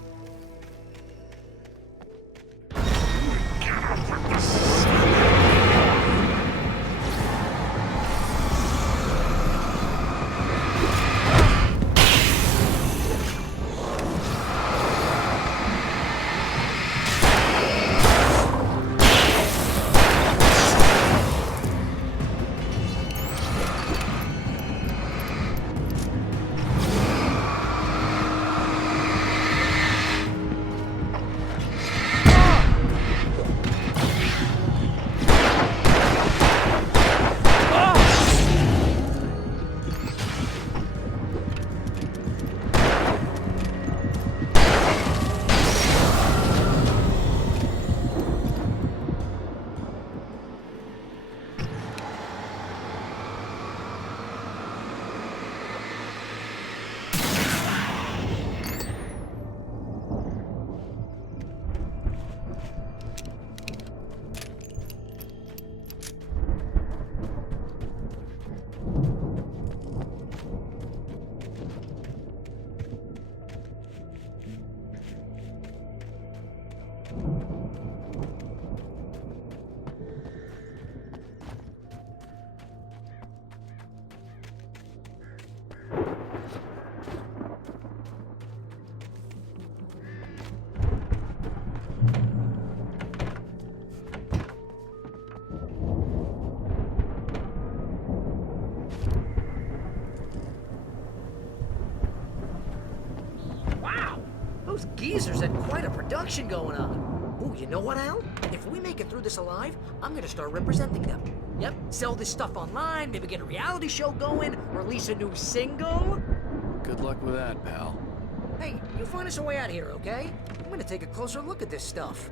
Those geezers had quite a production going on. Ooh, you know what, Al? If we make it through this alive, I'm gonna start representing them. Yep, sell this stuff online, maybe get a reality show going, release a new single. Good luck with that, pal. Hey, you find us a way out of here, okay? I'm gonna take a closer look at this stuff.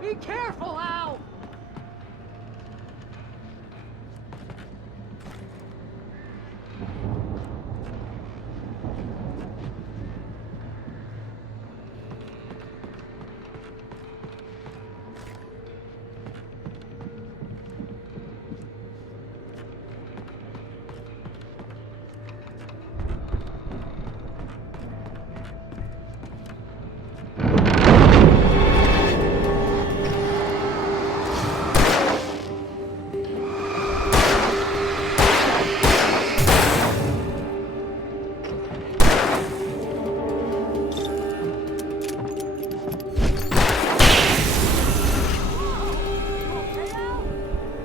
Be careful, Al!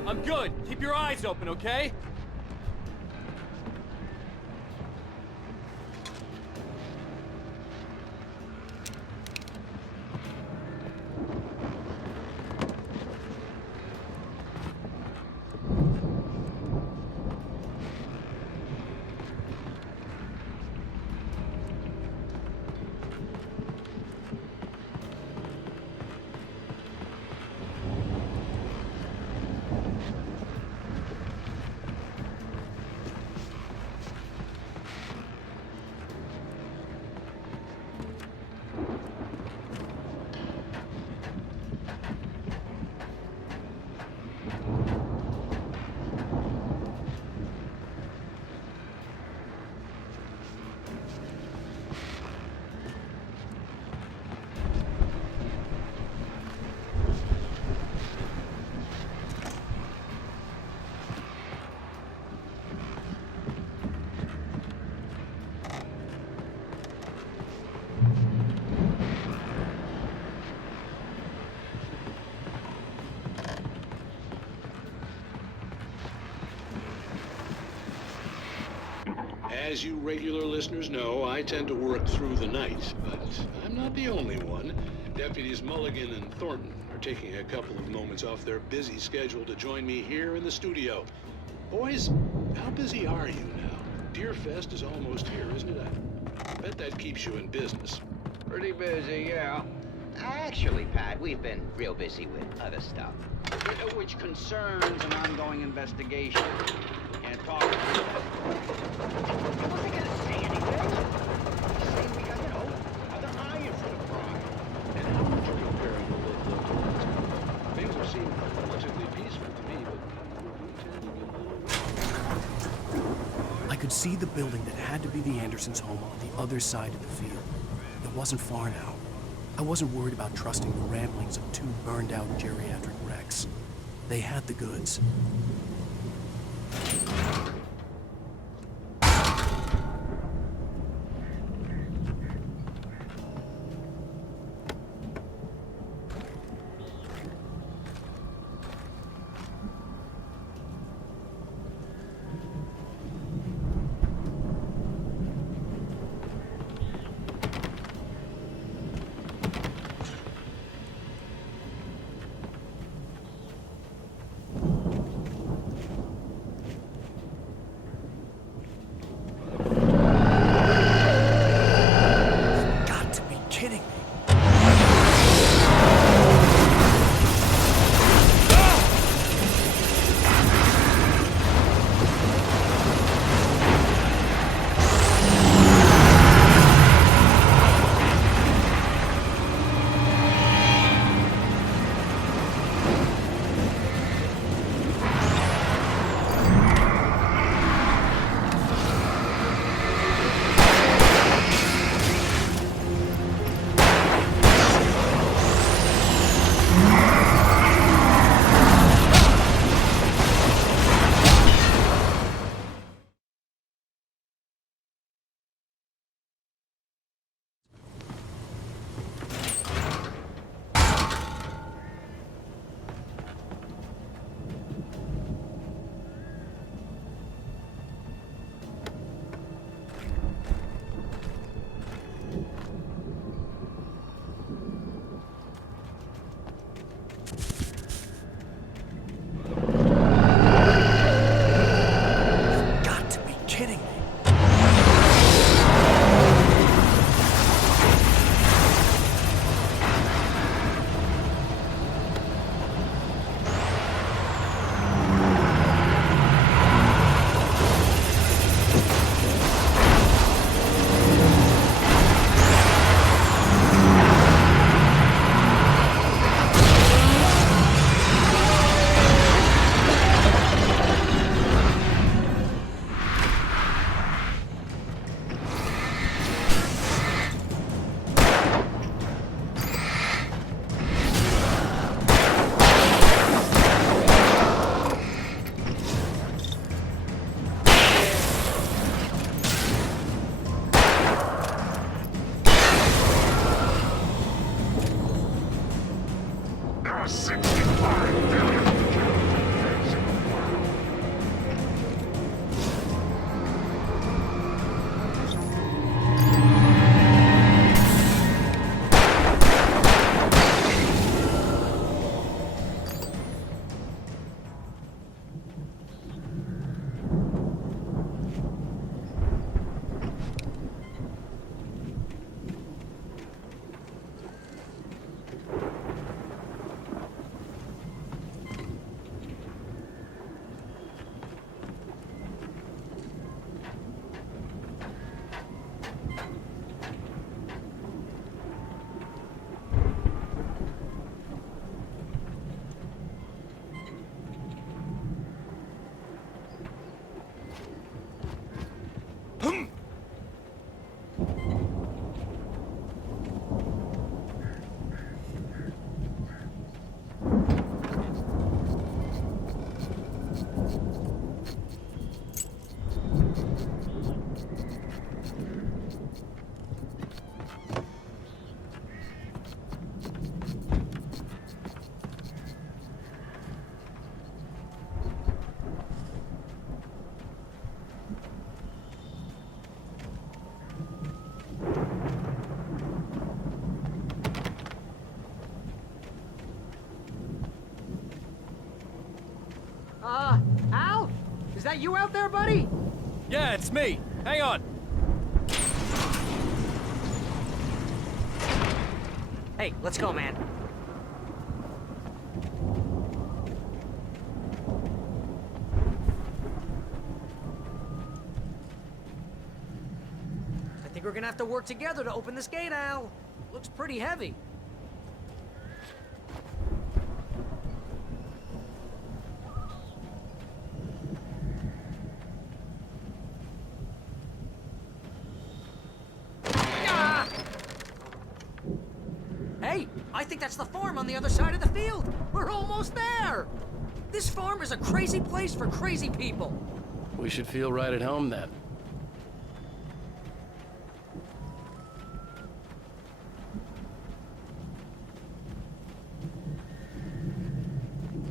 I'm good. Keep your eyes open, okay? As you regular listeners know, I tend to work through the night, but I'm not the only one. Deputies Mulligan and Thornton are taking a couple of moments off their busy schedule to join me here in the studio. Boys, how busy are you now? Deerfest is almost here, isn't it? I bet that keeps you in business. Pretty busy, yeah. Actually, Pat, we've been real busy with other stuff, which concerns an ongoing investigation. Can't talk about that. I wasn't gonna say anything. Just saying we got, other iron for the crime. And how would you compare the look to last time? Things are seeming relatively peaceful to me, but you tend to get a little... I could see the building that had to be the Andersons' home on the other side of the field. It wasn't far now. I wasn't worried about trusting the ramblings of two burned-out geriatric wrecks. They had the goods. that you out there, buddy? Yeah, it's me. Hang on. Hey, let's go, man. I think we're gonna have to work together to open this gate, Al. Looks pretty heavy. Hey, I think that's the farm on the other side of the field. We're almost there. This farm is a crazy place for crazy people. We should feel right at home then.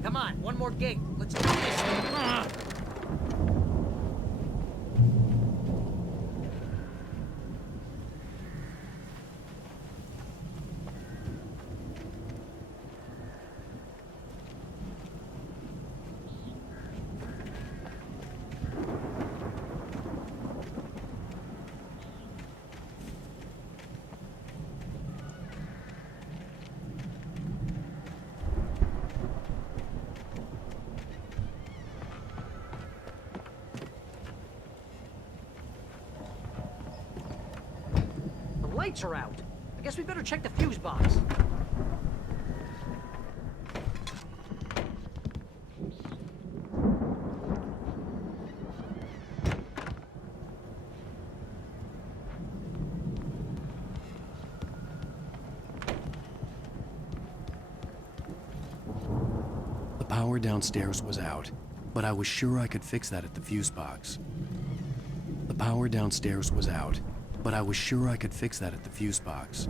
Come on, one more gate. Let's do this. Lights are out. I guess we better check the fuse box. The power downstairs was out, but I was sure I could fix that at the fuse box. The power downstairs was out, but I was sure I could fix that at the fuse box.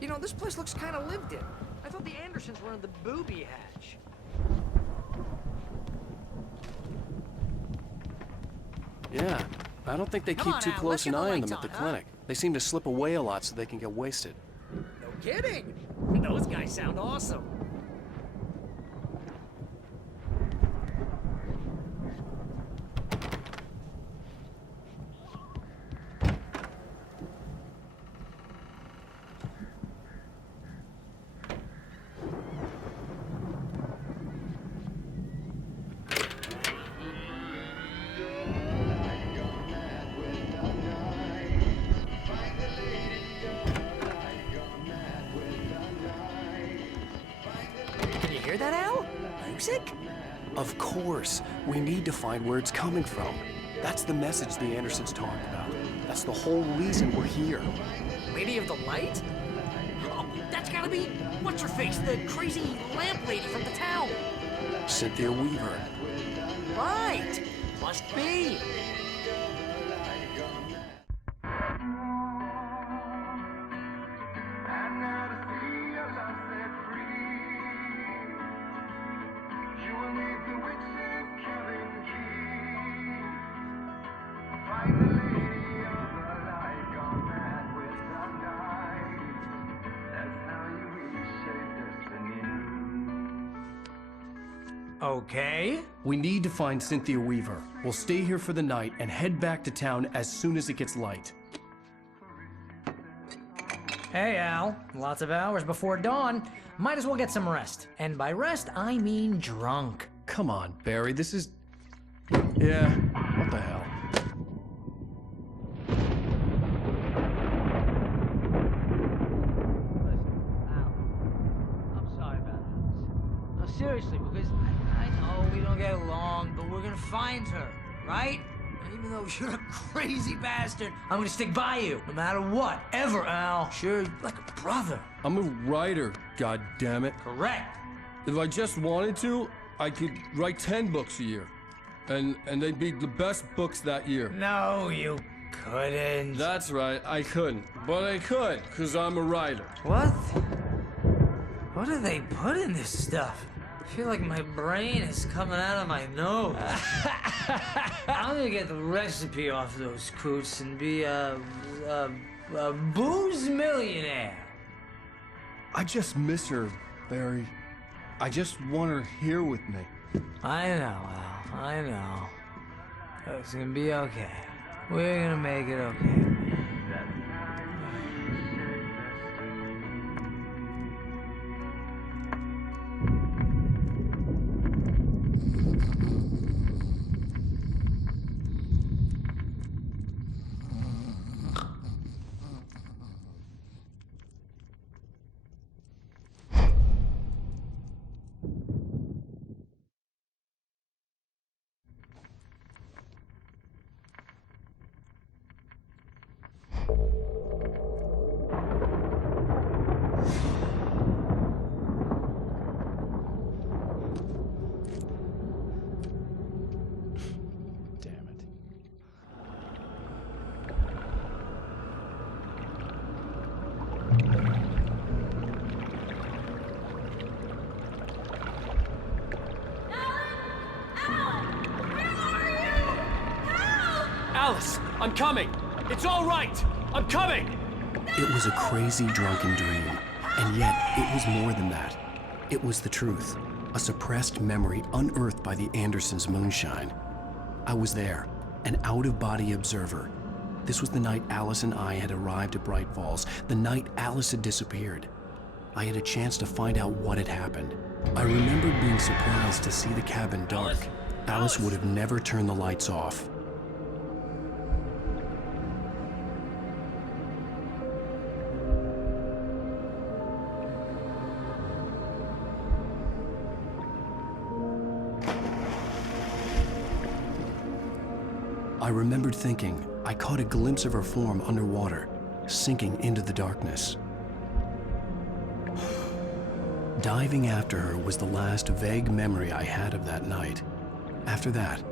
You know, this place looks kind of lived in. I thought the Andersons were in the booby hatch. Yeah, I don't think they Come keep on, too Al, close let's an get the eye on lights them at the on, huh? clinic. They seem to slip away a lot so they can get wasted. No kidding. Those guys sound awesome. Hear that, Al? Music? Of course. We need to find where it's coming from. That's the message the Andersons talked about. That's the whole reason we're here. Lady of the Light? Oh, that's gotta be what's-her-face, the crazy lamp lady from the town. Cynthia Weaver. Right. Must be. Okay. We need to find Cynthia Weaver. We'll stay here for the night and head back to town as soon as it gets light. Hey, Al. Lots of hours before dawn. Might as well get some rest. And by rest, I mean drunk. Come on, Barry, this is... Yeah, what the hell? I'm sorry about this. No, seriously, because I know we don't get along, but we're gonna find her, right? And even though you're a crazy bastard, I'm gonna stick by you, no matter what, ever, Al. Sure, like a brother. I'm a writer, goddammit. Correct. If I just wanted to, I could write 10 books a year. And they'd be the best books that year. No, you couldn't. That's right, I couldn't. But I could, because I'm a writer. What? What do they put in this stuff? I feel like my brain is coming out of my nose. I'm gonna get the recipe off those coots and be a booze millionaire. I just miss her, Barry. I just want her here with me. I know, Al. I know. It's gonna be okay. We're gonna make it okay. Alice, I'm coming! It's all right! I'm coming! It was a crazy, drunken dream, and yet it was more than that. It was the truth, a suppressed memory unearthed by the Andersons' moonshine. I was there, an out-of-body observer. This was the night Alice and I had arrived at Bright Falls, the night Alice had disappeared. I had a chance to find out what had happened. I remembered being surprised to see the cabin dark. Alice would have never turned the lights off. I remembered thinking I caught a glimpse of her form underwater, sinking into the darkness. Diving after her was the last vague memory I had of that night. After that,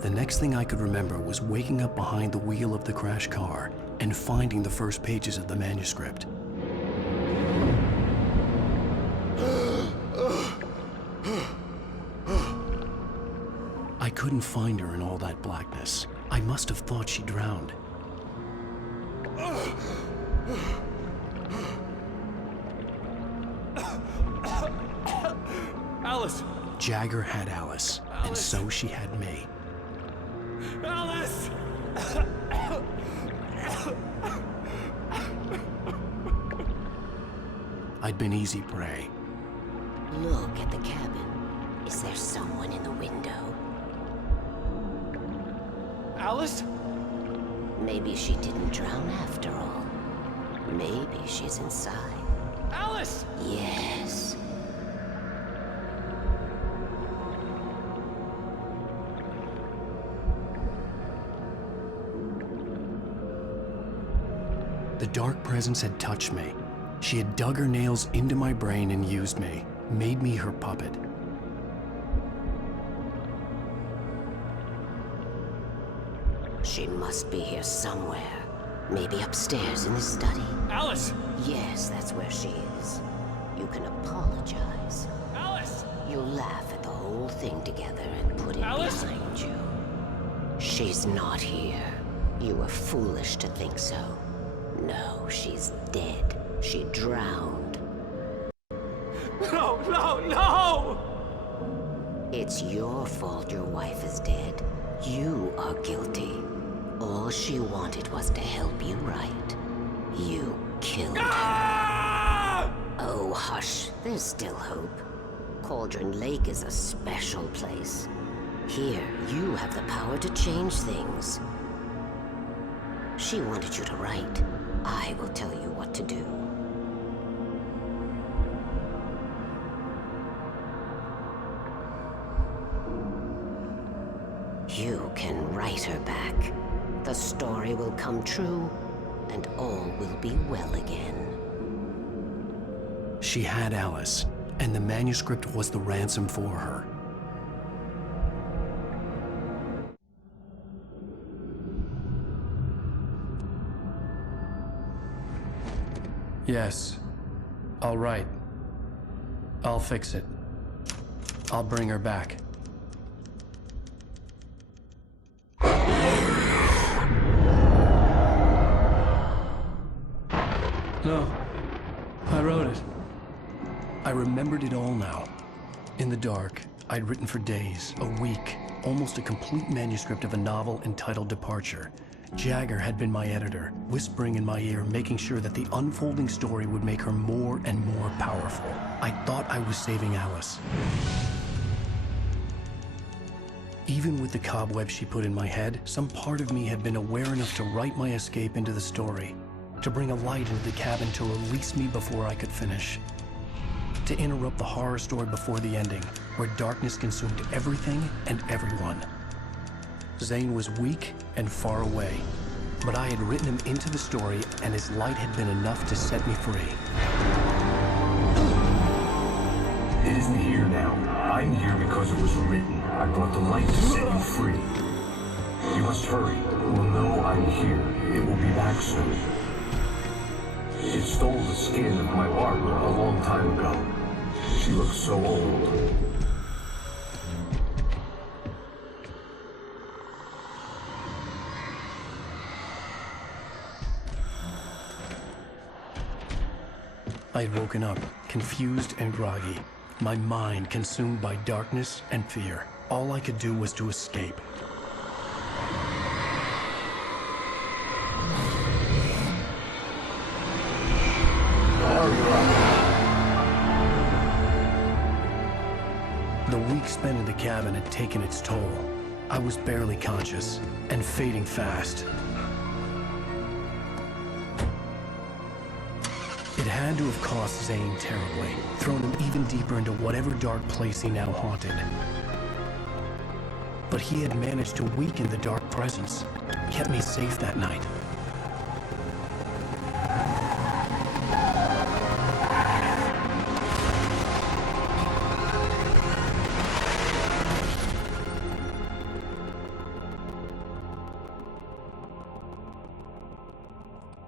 the next thing I could remember was waking up behind the wheel of the crashed car and finding the first pages of the manuscript. I couldn't find her in all that blackness. I must have thought she drowned. Alice! Jagger had Alice, and so she had me. Alice! I'd been easy prey. Look at the cabin. Is there someone in the window? Alice? Maybe she didn't drown after all. Maybe she's inside. Alice! Yes. The dark presence had touched me. She had dug her nails into my brain and used me, made me her puppet. She must be here somewhere. Maybe upstairs in the study. Alice! Yes, that's where she is. You can apologize. Alice! You'll laugh at the whole thing together and put it behind you. She's not here. You were foolish to think so. No, she's dead. She drowned. No, no, no! It's your fault your wife is dead. You are guilty. All she wanted was to help you right. You killed her. Oh, hush. There's still hope. Cauldron Lake is a special place. Here, you have the power to change things. She wanted you to write. I will tell you what to do. You can write her back. The story will come true, and all will be well again. She had Alice, and the manuscript was the ransom for her. Yes. All right. I'll fix it. I'll bring her back. No. I wrote it. I remembered it all now. In the dark, I'd written for days, a week, almost a complete manuscript of a novel entitled Departure. Jagger had been my editor, whispering in my ear, making sure that the unfolding story would make her more and more powerful. I thought I was saving Alice. Even with the cobweb she put in my head, some part of me had been aware enough to write my escape into the story, to bring a light into the cabin to release me before I could finish, to interrupt the horror story before the ending, where darkness consumed everything and everyone. Zane was weak and far away, but I had written him into the story, and his light had been enough to set me free. It isn't here now. I'm here because it was written. I brought the light to set you free. You must hurry. It will know I'm here. It will be back soon. It stole the skin of my Barbara a long time ago. She looks so old. I had woken up, confused and groggy, my mind consumed by darkness and fear. All I could do was to escape. The week spent in the cabin had taken its toll. I was barely conscious, and fading fast. It had to have cost Zane terribly, thrown him even deeper into whatever dark place he now haunted. But he had managed to weaken the dark presence, kept me safe that night.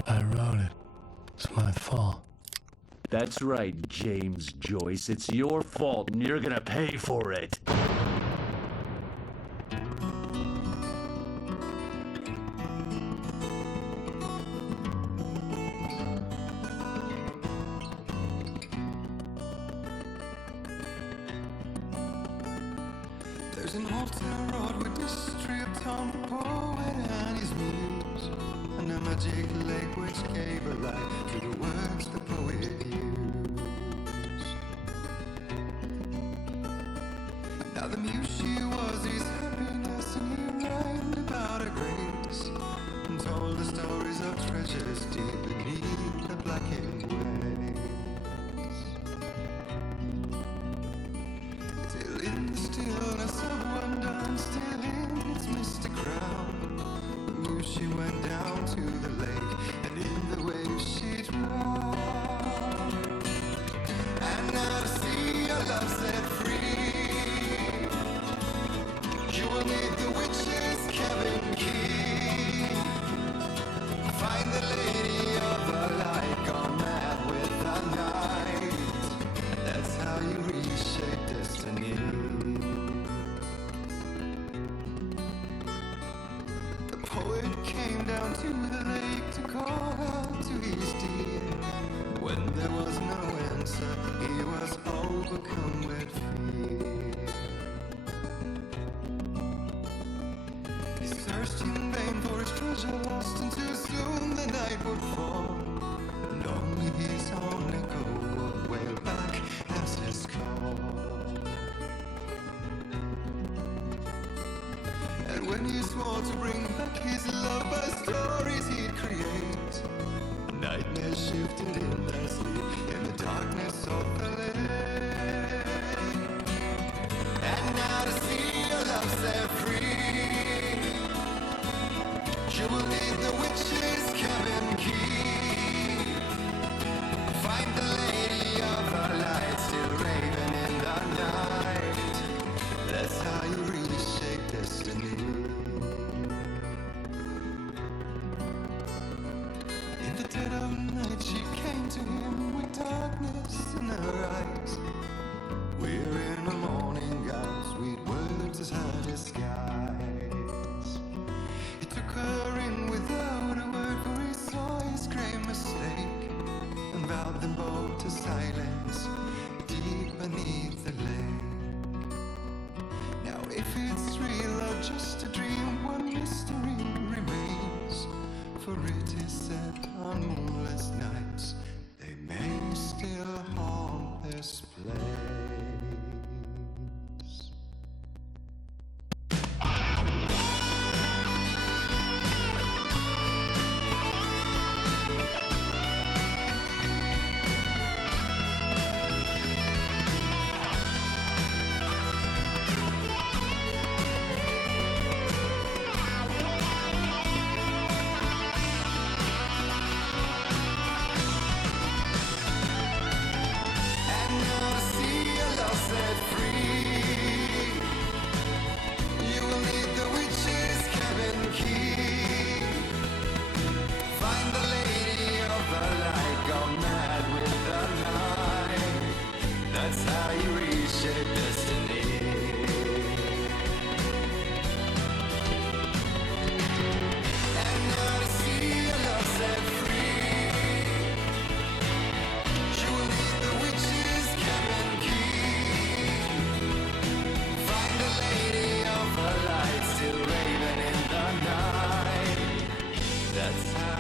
I wrote it. It's my fault. That's right, James Joyce. It's your fault, and you're gonna pay for it. There's an old town road with history of Tom the poet and his muse, and a magic lake which gave a life to the words the poet used. Now the muse she was his happiness, and he rhymed about her grace, and told the stories of treasures deep beneath the blackened waves. Till in the stillness of wonder, and still in its misty crown, the muse she went down to the lake, and in the waves she drowned. And now to see your love set free, you will need the witch's cabin key. Find the lady of the light, gone mad with the night. That's how you reshape destiny. The poet came down to the lake to call out to his dear. When there was no answer, he was overcome with fear. He searched in vain for his treasure lost, and too soon the night would fall, and only his own echo would wail back as his call. And when he swore to bring back his love by stories he'd create, nightmares shifted in their sleep in the darkness of the lake. And now to see your love set free, you will need the witch's cabin key. Find the lady of the light, still raving in the night. That's how you reshape destiny. In the dead of night, she came to him with darkness in her eyes. We're in the morning gown, sweet words as her disguise. He took her in without a word, for he saw his grave mistake, and vowed them both to silence deep beneath the lake. Now if it's real or just a dream, one mystery remains, for it is said on moonless nights they may still haunt this place. That's how you reshape destiny. And now to see your love set free, she will need the witch's cabin key. Find the lady of her light still raving in the night. That's how